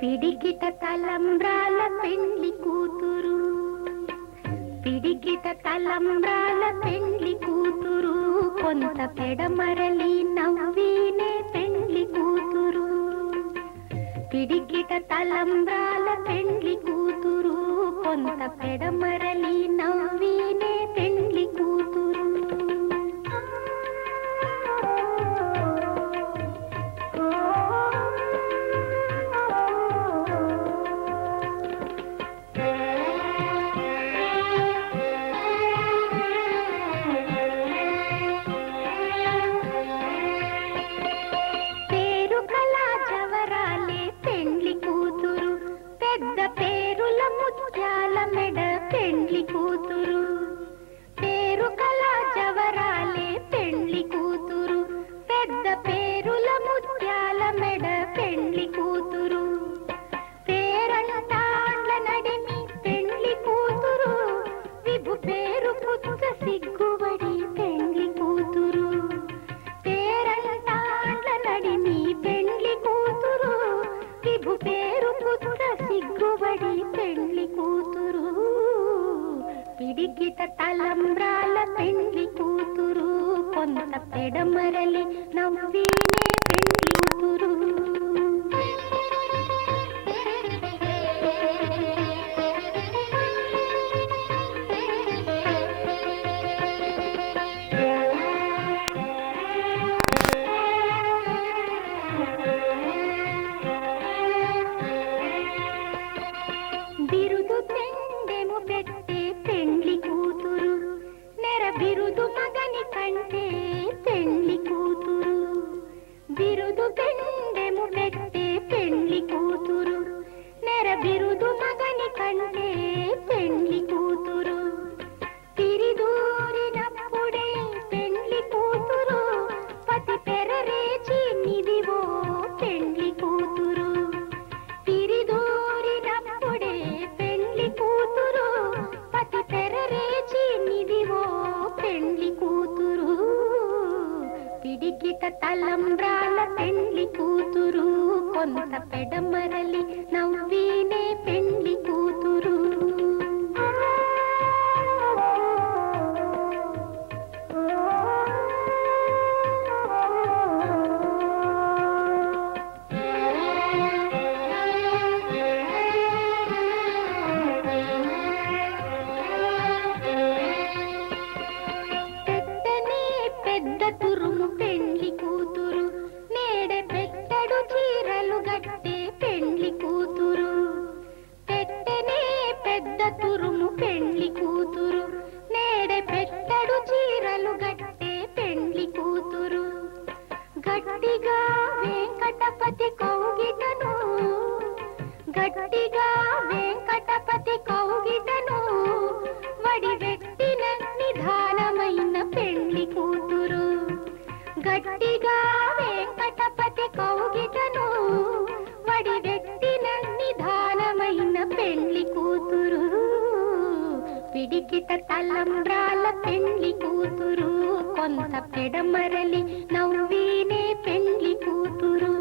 పిడికిట తలంబ్రాల పెండ్లి కూతురు, పిడికిట తలంబ్రాల పెండ్లి కూతురు, కొంత పెడమరలి నవ్వీనే పెండ్లి కూతురు. పిడికిట తలంబ్రాల పెండ్లి కూతురు, కొంత పెడమరలి నవ్వీనే పెండ్లి కూతురు. పేరు కళా జవరాలే పెండ్లి కూతురు, పెద్ద పేరుల ముత్యాల మెడ పెండ్లి కూతురు. పేరు కళా జవరాలే పెండ్లి కూతురు, పెద్ద పేరుల ముత్యాల మెడ పెండ్లి కూతురు. పేరంటాండ్ల నడిమి పెండ్లి కూతురు, విభు పేరు పుచ్చ సిగ్గుబడి పెండ్లి కూతురు. పేరంటాండ్ల నడిమి పెండ్లి కూతురు, విభు పేరు పుచ్చ సిగ్గుబడి పెండ్లి కూతురు. పిడికిట తలంబ్రాల పెండ్లి కూతురు, కొంత పెడమరలి నవ్వీనే పెండ్లి కూతురు. బిరుదు తెండెము పెట్టే పెండ్లి కూతురు, నెర బిరుదు మగని కంటే పెండ్లి కూతురు. బిరుదు తెండెము పెట్టే పెండ్లి కూతురు, నెర బిరుదు మగని కంటే పెండ్లి కూతురు. తిరిదూరినప్పుడే పెండ్లి కూతురు, పతి పెరరేచి నిదివో పెండ్లి కూతురు. తిరిదూరినప్పుడే పెండ్లి కూతురు, పతి పెరరేచి నిదివో పెండ్లి కూతురు. పిడికిట తలంబ్రాల పెండ్లి కూతురు, కొంత పెడమరలి నవ్వీనే పెండ్లి కూతురు. తురుము పెండ్లి కూతురు, నేడే పెట్టడు చీరలు గట్టే పెండ్లి కూతురు. గట్టిగా వెంకటపతి కౌగిటను, గట్టిగా వెంకటపతి కౌగిటను, వడి వెట్టిన నిధానమైన పెండ్లి కూతురు. గట్టిగా వెంకటపతి కౌగిటను, వడి వెట్టిన నిధానమైన పెండ్లి కూతురు. పిడికిట తలంబ్రాల పెండ్లి కూతురు, కొంత పెడమరలి నవ్వీనే పెండ్లి కూతురు.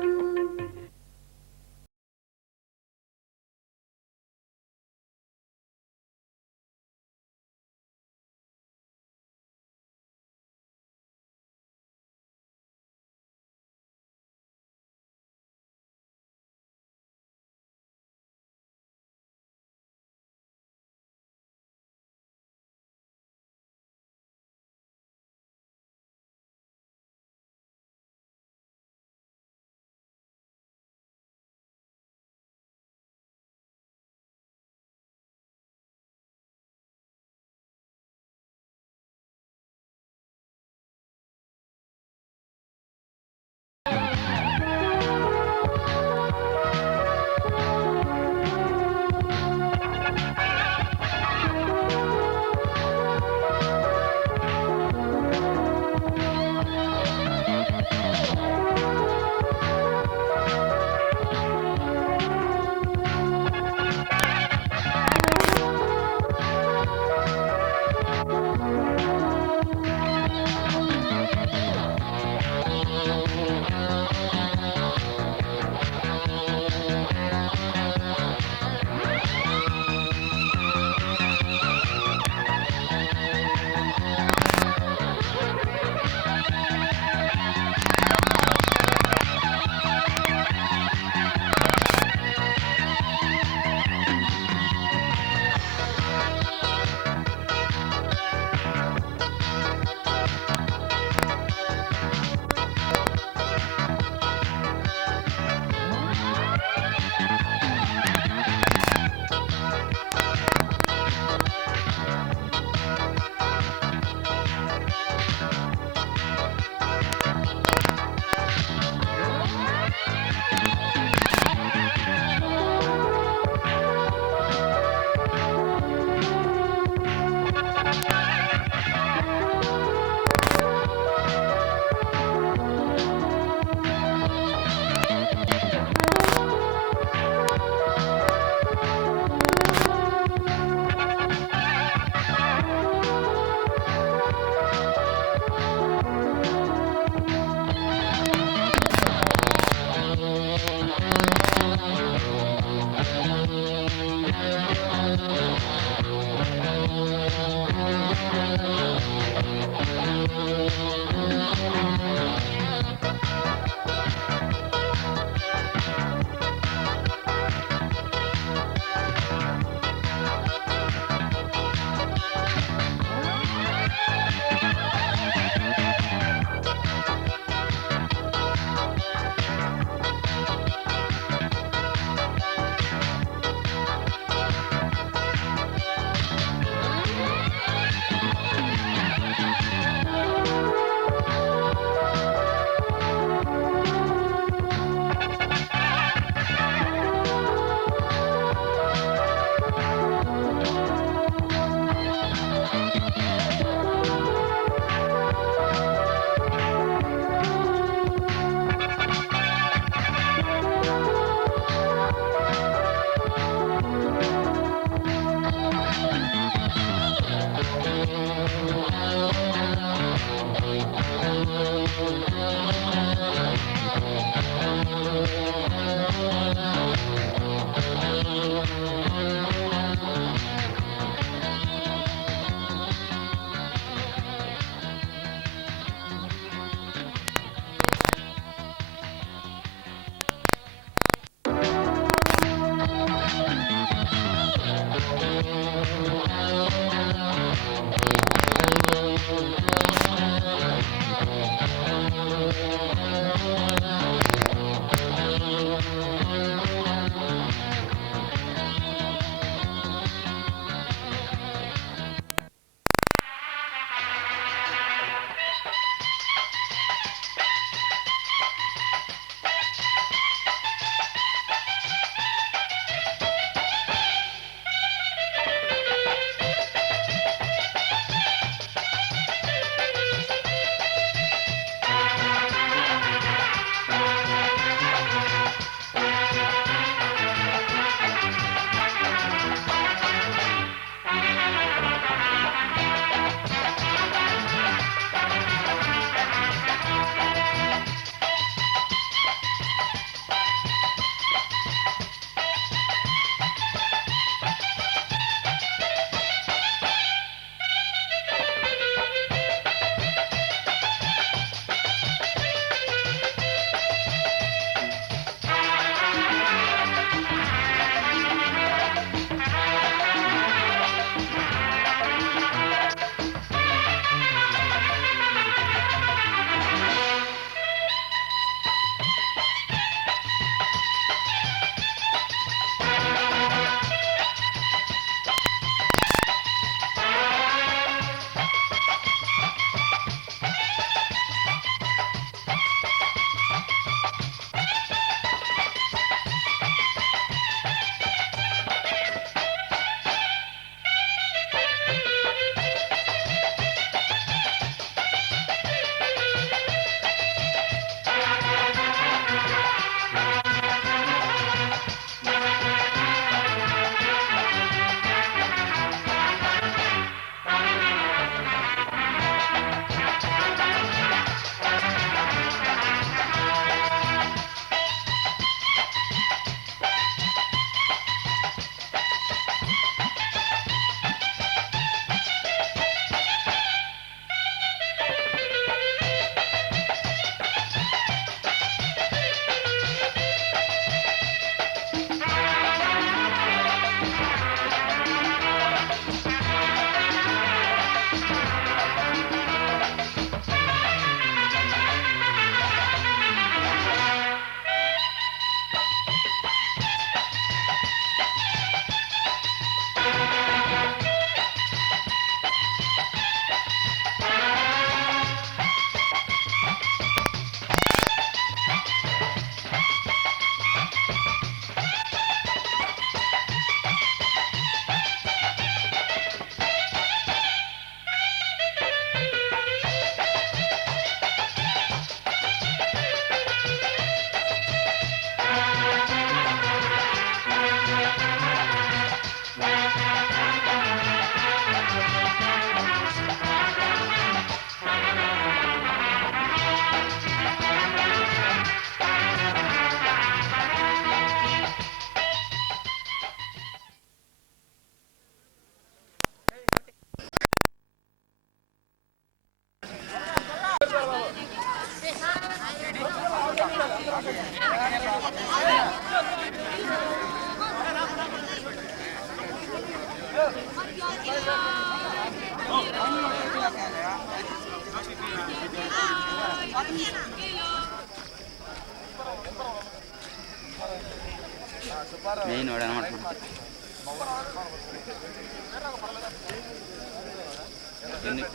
మెయిన్ వాడు అనమాట.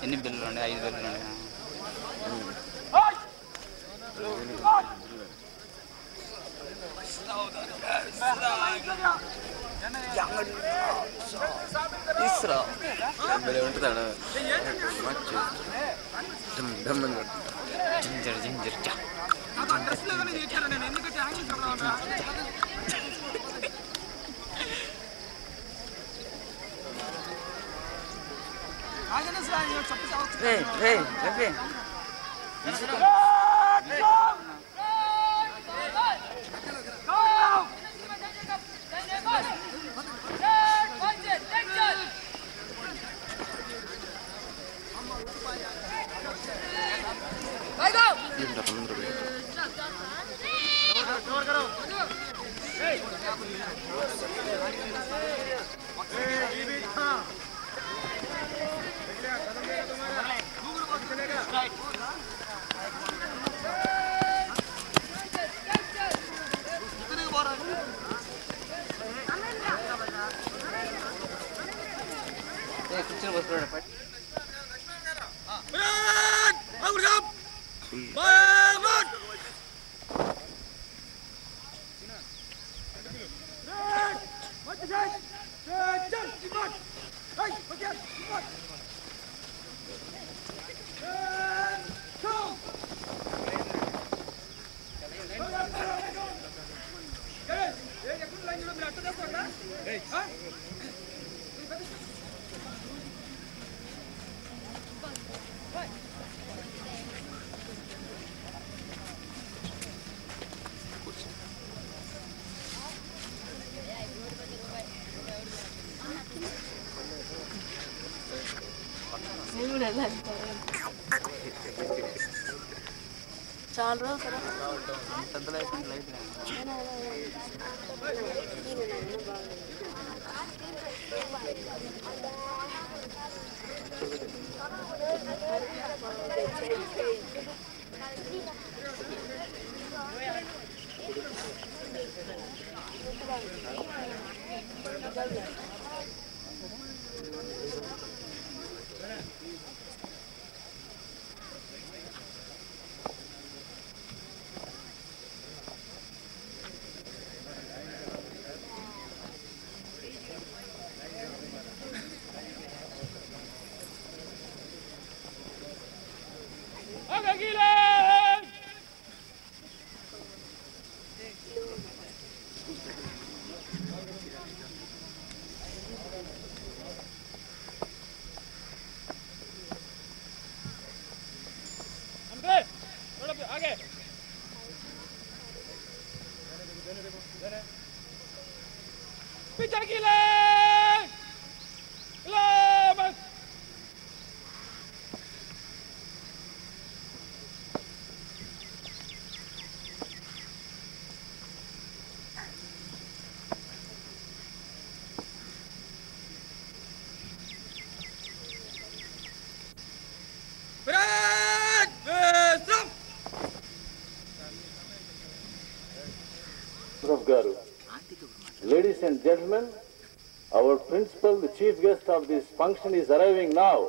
ఎన్ని బిల్లులు ఉండే? 5 బిల్లులు ఉండే. ఉంటుందా జింజర్ జింజర్ చాలా రోజులు Ladies and gentlemen, our principal, the chief guest of this function is arriving now.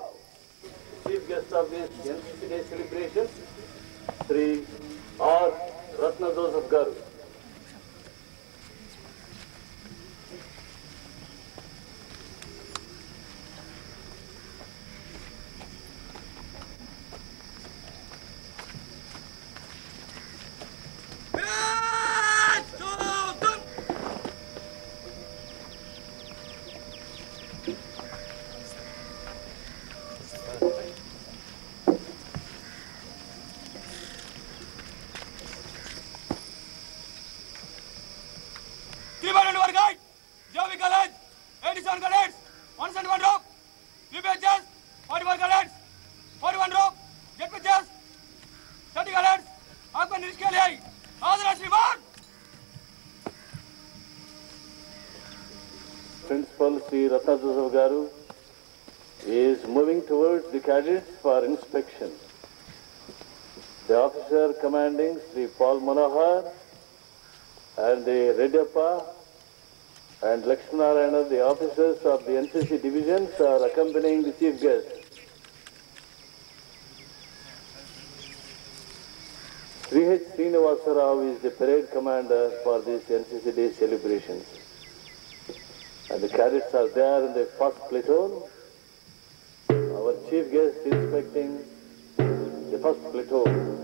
Chief guest of this NCC Day celebration, Sri R. Ratna Joseph Garu. Sri Ratna Joseph Garu is moving towards the cadets for inspection. The officer commanding Sri Paul Manohar and the Redyappa and Lakshmanarayana, the officers of the NCC divisions, are accompanying the chief guest. Sri H. Srinivasa Rao is the parade commander for these NCC Day celebrations. And the cadets are there in the first platoon. Our chief guest inspecting the first platoon.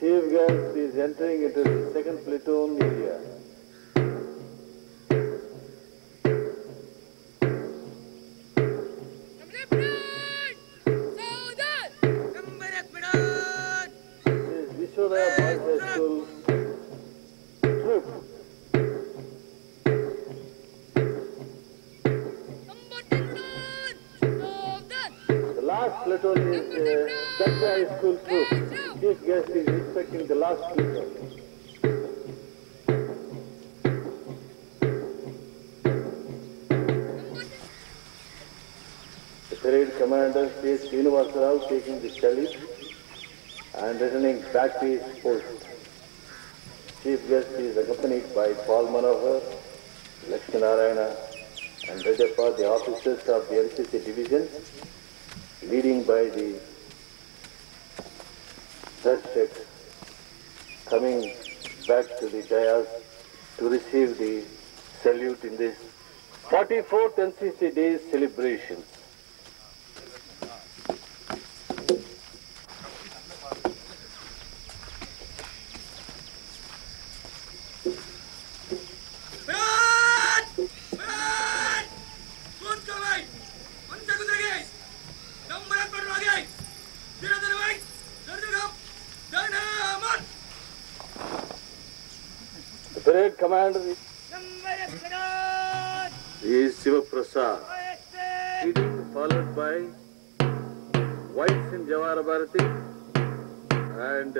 Chief guest is entering into the second platoon area. This is Vishwadaya Boys High School troop. The last platoon is Dakha High School troop. Chief guest is inspecting the last platoon. The parade commander Sri Srinivasa Rao taking the salute and returning back to his post. Chief guest is accompanied by Paul Manohar, Lakshmanarayana and Redyappa, the officers of the NCC division, leading by the Darshak, coming back to the dais to receive the salute in this 44th NCC Day celebrations. The parade commander is Shiva Prasad, leading, followed by Whites in Jawahar Bharati and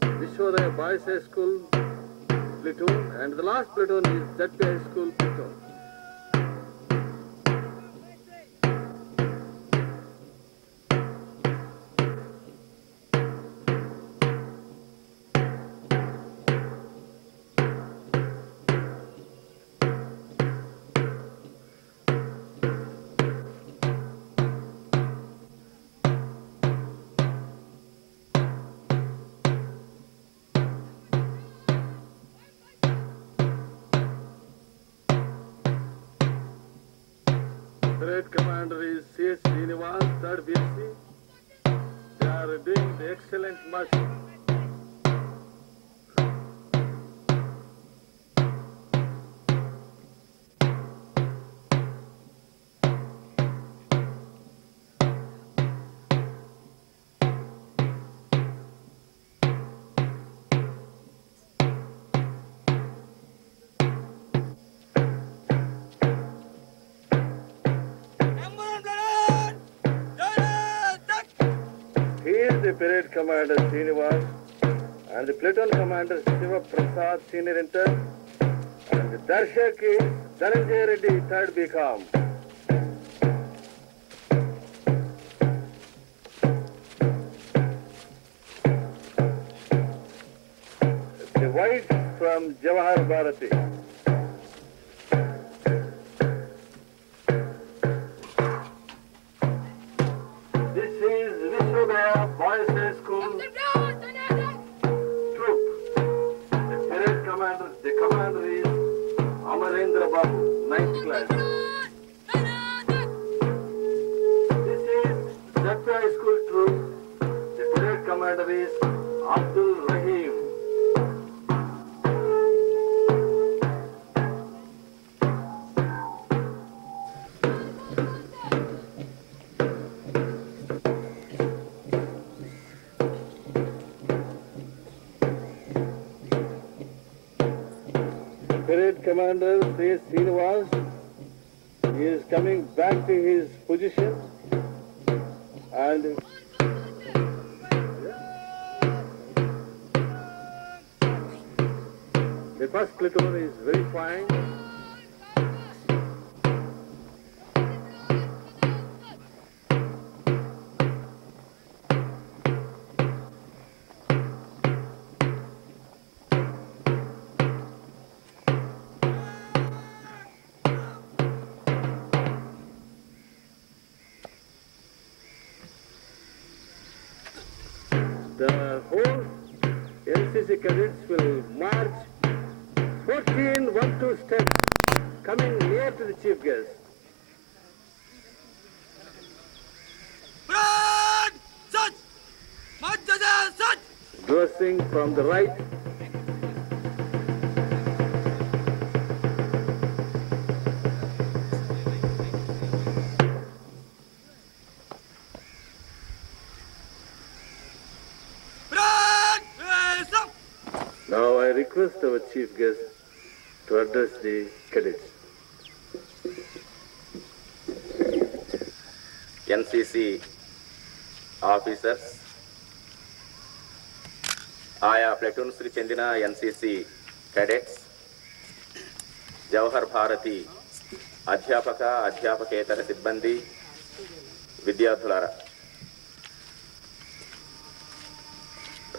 Vishwadaya Boys High School platoon, and the last platoon is Dakha High School platoon. Parade commander is C.H. Srinivas, 3rd BSc. They are doing the excellent march. The parade commander Srinivas and the platoon commander Shiva Prasad, senior intern, and the Darshak is Dhananjay Reddy, 3rd BCom. The Whites from Jawahar Bharati. This is Vishwadaya Boys High School troop. The parade commander, the commander is Amarendra Babu, 9th class. This is Dakha High School troop. The parade commander is Abdul Rahim. Parade Commander Sri Srinivas. He is coming back to his position and the first platoon is very fine. The whole NCC cadets will march 14 1-2 steps coming near to the chief guest. Dressing from the right. Now I request our chief guest to address the cadets. NCC officers, ఆయా ప్లటూన్స్కి చెందిన NCC cadets, Jawahar Bharati అధ్యాపక అధ్యాపకేతర సిబ్బంది, విద్యార్థులారా,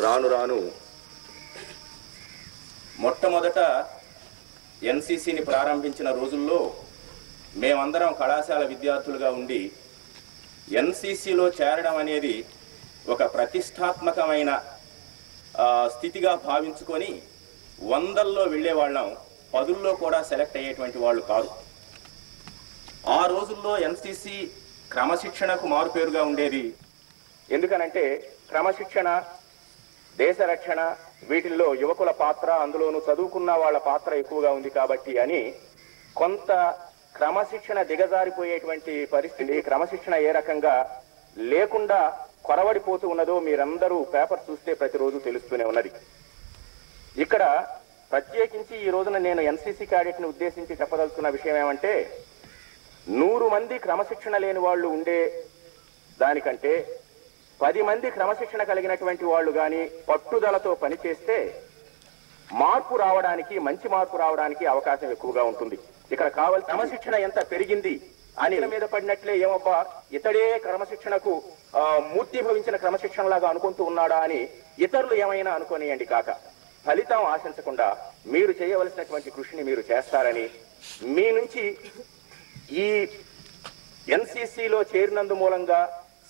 రాను రాను మొట్టమొదట ఎన్సిసిని ప్రారంభించిన రోజుల్లో మేమందరం కళాశాల విద్యార్థులుగా ఉండి ఎన్సిసిలో చేరడం అనేది ఒక ప్రతిష్టాత్మకమైన స్థితిగా భావించుకొని వందల్లో వెళ్ళేవాళ్ళం, పదుల్లో కూడా సెలెక్ట్ అయ్యేటువంటి వాళ్ళు కాదు. ఆ రోజుల్లో ఎన్సిసి క్రమశిక్షణకు మారుపేరుగా ఉండేది. ఎందుకనంటే క్రమశిక్షణ, దేశ రక్షణ, వీటిల్లో యువకుల పాత్ర, అందులోనూ చదువుకున్న వాళ్ళ పాత్ర ఎక్కువగా ఉంది కాబట్టి అని కొంత క్రమశిక్షణ దిగజారిపోయేటువంటి పరిస్థితి, క్రమశిక్షణ ఏ రకంగా లేకుండా కొరవడిపోతూ ఉన్నదో మీరందరూ పేపర్ చూస్తే ప్రతిరోజు తెలుస్తూనే ఉన్నది. ఇక్కడ ప్రత్యేకించి ఈ రోజున నేను ఎన్సిసి క్యాడెట్ ని ఉద్దేశించి చెప్పదలుచుకున్న విషయం ఏమంటే, 100 మంది క్రమశిక్షణ లేని వాళ్ళు ఉండే దానికంటే 10 మంది క్రమశిక్షణ కలిగినటువంటి వాళ్ళు కానీ పట్టుదలతో పనిచేస్తే మార్పు రావడానికి, మంచి మార్పు రావడానికి అవకాశం ఎక్కువగా ఉంటుంది. ఇక్కడ కావాల్సిన క్రమశిక్షణ ఎంత పెరిగింది అని మీద పడినట్లే, ఏమబ్బా ఇతడే క్రమశిక్షణకు మూర్తిభవించిన క్రమశిక్షణలాగా అనుకుంటూ ఉన్నాడా అని ఇతరులు ఏమైనా అనుకోనియండి కాక, ఫలితం ఆశించకుండా మీరు చేయవలసినటువంటి కృషిని మీరు చేస్తారని, మీ నుంచి ఈ ఎన్సిసిలో చేరినందు మూలంగా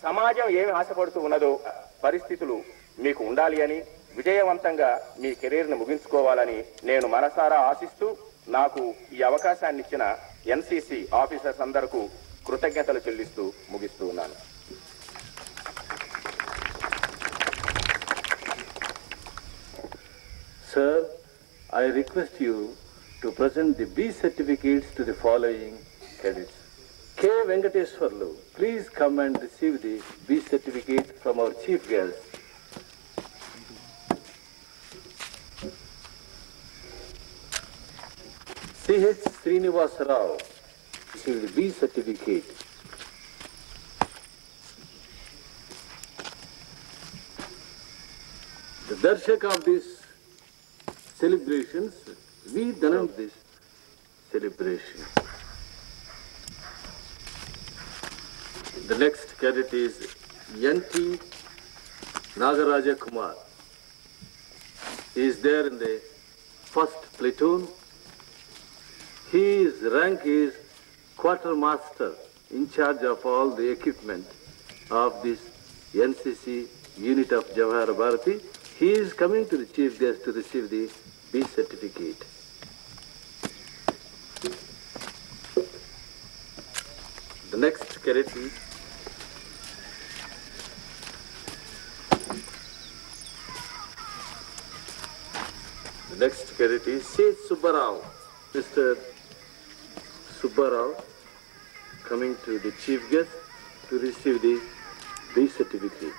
సమాజం ఏమి ఆశపడుతూ ఉన్నదో పరిస్థితులు మీకు ఉండాలి అని, విజయవంతంగా మీ కెరీర్ను ముగించుకోవాలని నేను మనసారా ఆశిస్తూ, నాకు ఈ అవకాశాన్ని ఇచ్చిన ఎన్సిసి ఆఫీసర్స్ అందరకు కృతజ్ఞతలు చెల్లిస్తూ ముగిస్తూ ఉన్నాను. Sir, I request you to present the B certificates to the following cadets. K. Venkateswarlu, please come and receive the B certificate from our chief guest. C.H. Srinivas Rao, receive the B certificate. The Darshak of this celebrations, we done this celebration. The next cadet is N.T. Nagaraja Kumar. He is there in the first platoon. His rank is quartermaster, in charge of all the equipment of this NCC unit of Jawahar Bharati. He is coming to the chief guest to receive the B certificate. The next cadet is C. Subbarao. Mr. Subbarao coming to the chief guest to receive the B certificate.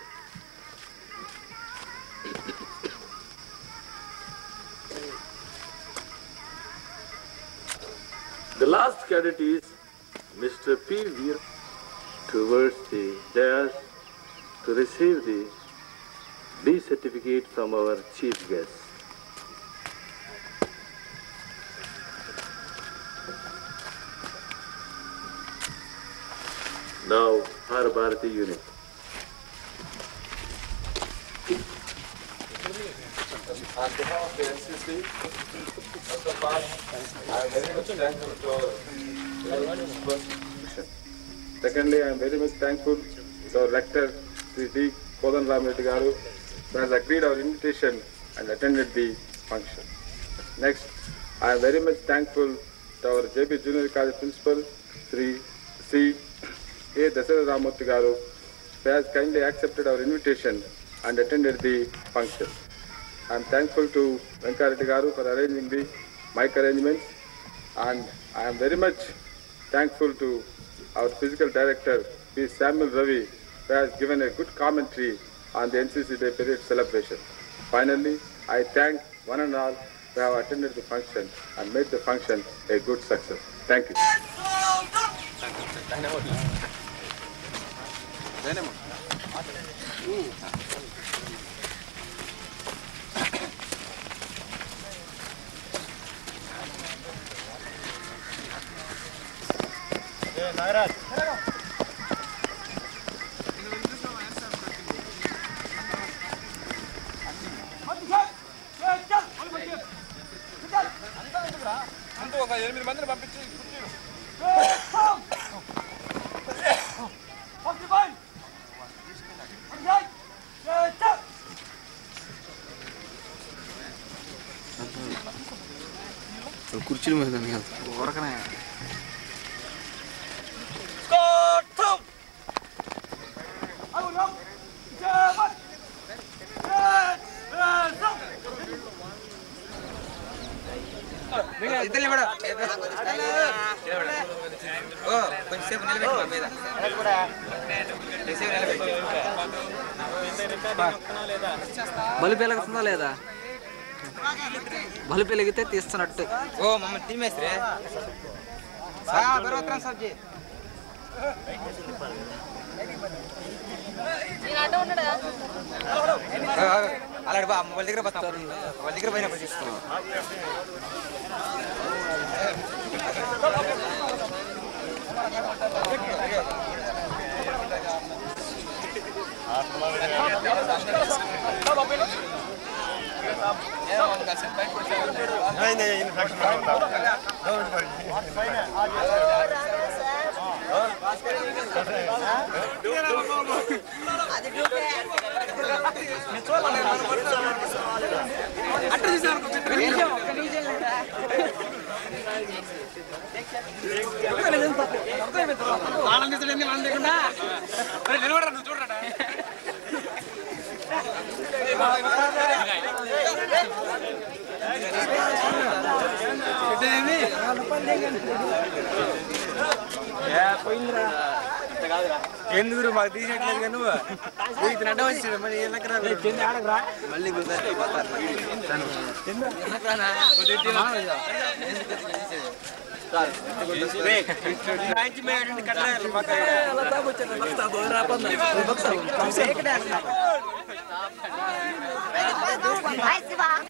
cadet is Mr. P. Veer towards the dais to receive the B certificate from our chief guest. Now, Har Bharati unit. On behalf of the NCC, first of all, I am very much thankful to our principal. Secondly, I am very much thankful to our rector, Sri D. Kodan Ram Reddy Garu, who has agreed our invitation and attended the function. Next, I am very much thankful to our JP Junior College principal, Sri A. Dasara Ramurthy Garu, who has kindly accepted our invitation and attended the function. I am thankful to Venkareddy Garu for arranging the mic arrangements, and I am very much thankful to our physical director, P. Samuel Ravi, who has given a good commentary on the NCC Day Parade celebration. Finally, I thank one and all who have attended the function and made the function a good success. Thank you. కుర్చీల మీద ఊరకనే ఇద్దరు కూడా కొంచెంసేపు నిలబెట్టి మీద బలుపు వెలుగుతుందా లేదా బలుపు వెలిగితే తీస్తున్నట్టు ఓ మమ్మల్ని తీమేస్తే సబ్జీ అలాంటి వాళ్ళ దగ్గర పోతాం వాళ్ళ దగ్గర పోయినప్పుడు తీసుకున్నాం ఆనందించండి మనం లేకుండా నిలబడరా నువ్వు చూడరా ఎందుకు మాకు తీసేట్లేదు నువ్వు అడ్డం వచ్చాడు మరి ఆడకరా మళ్ళీ Vai, Siva!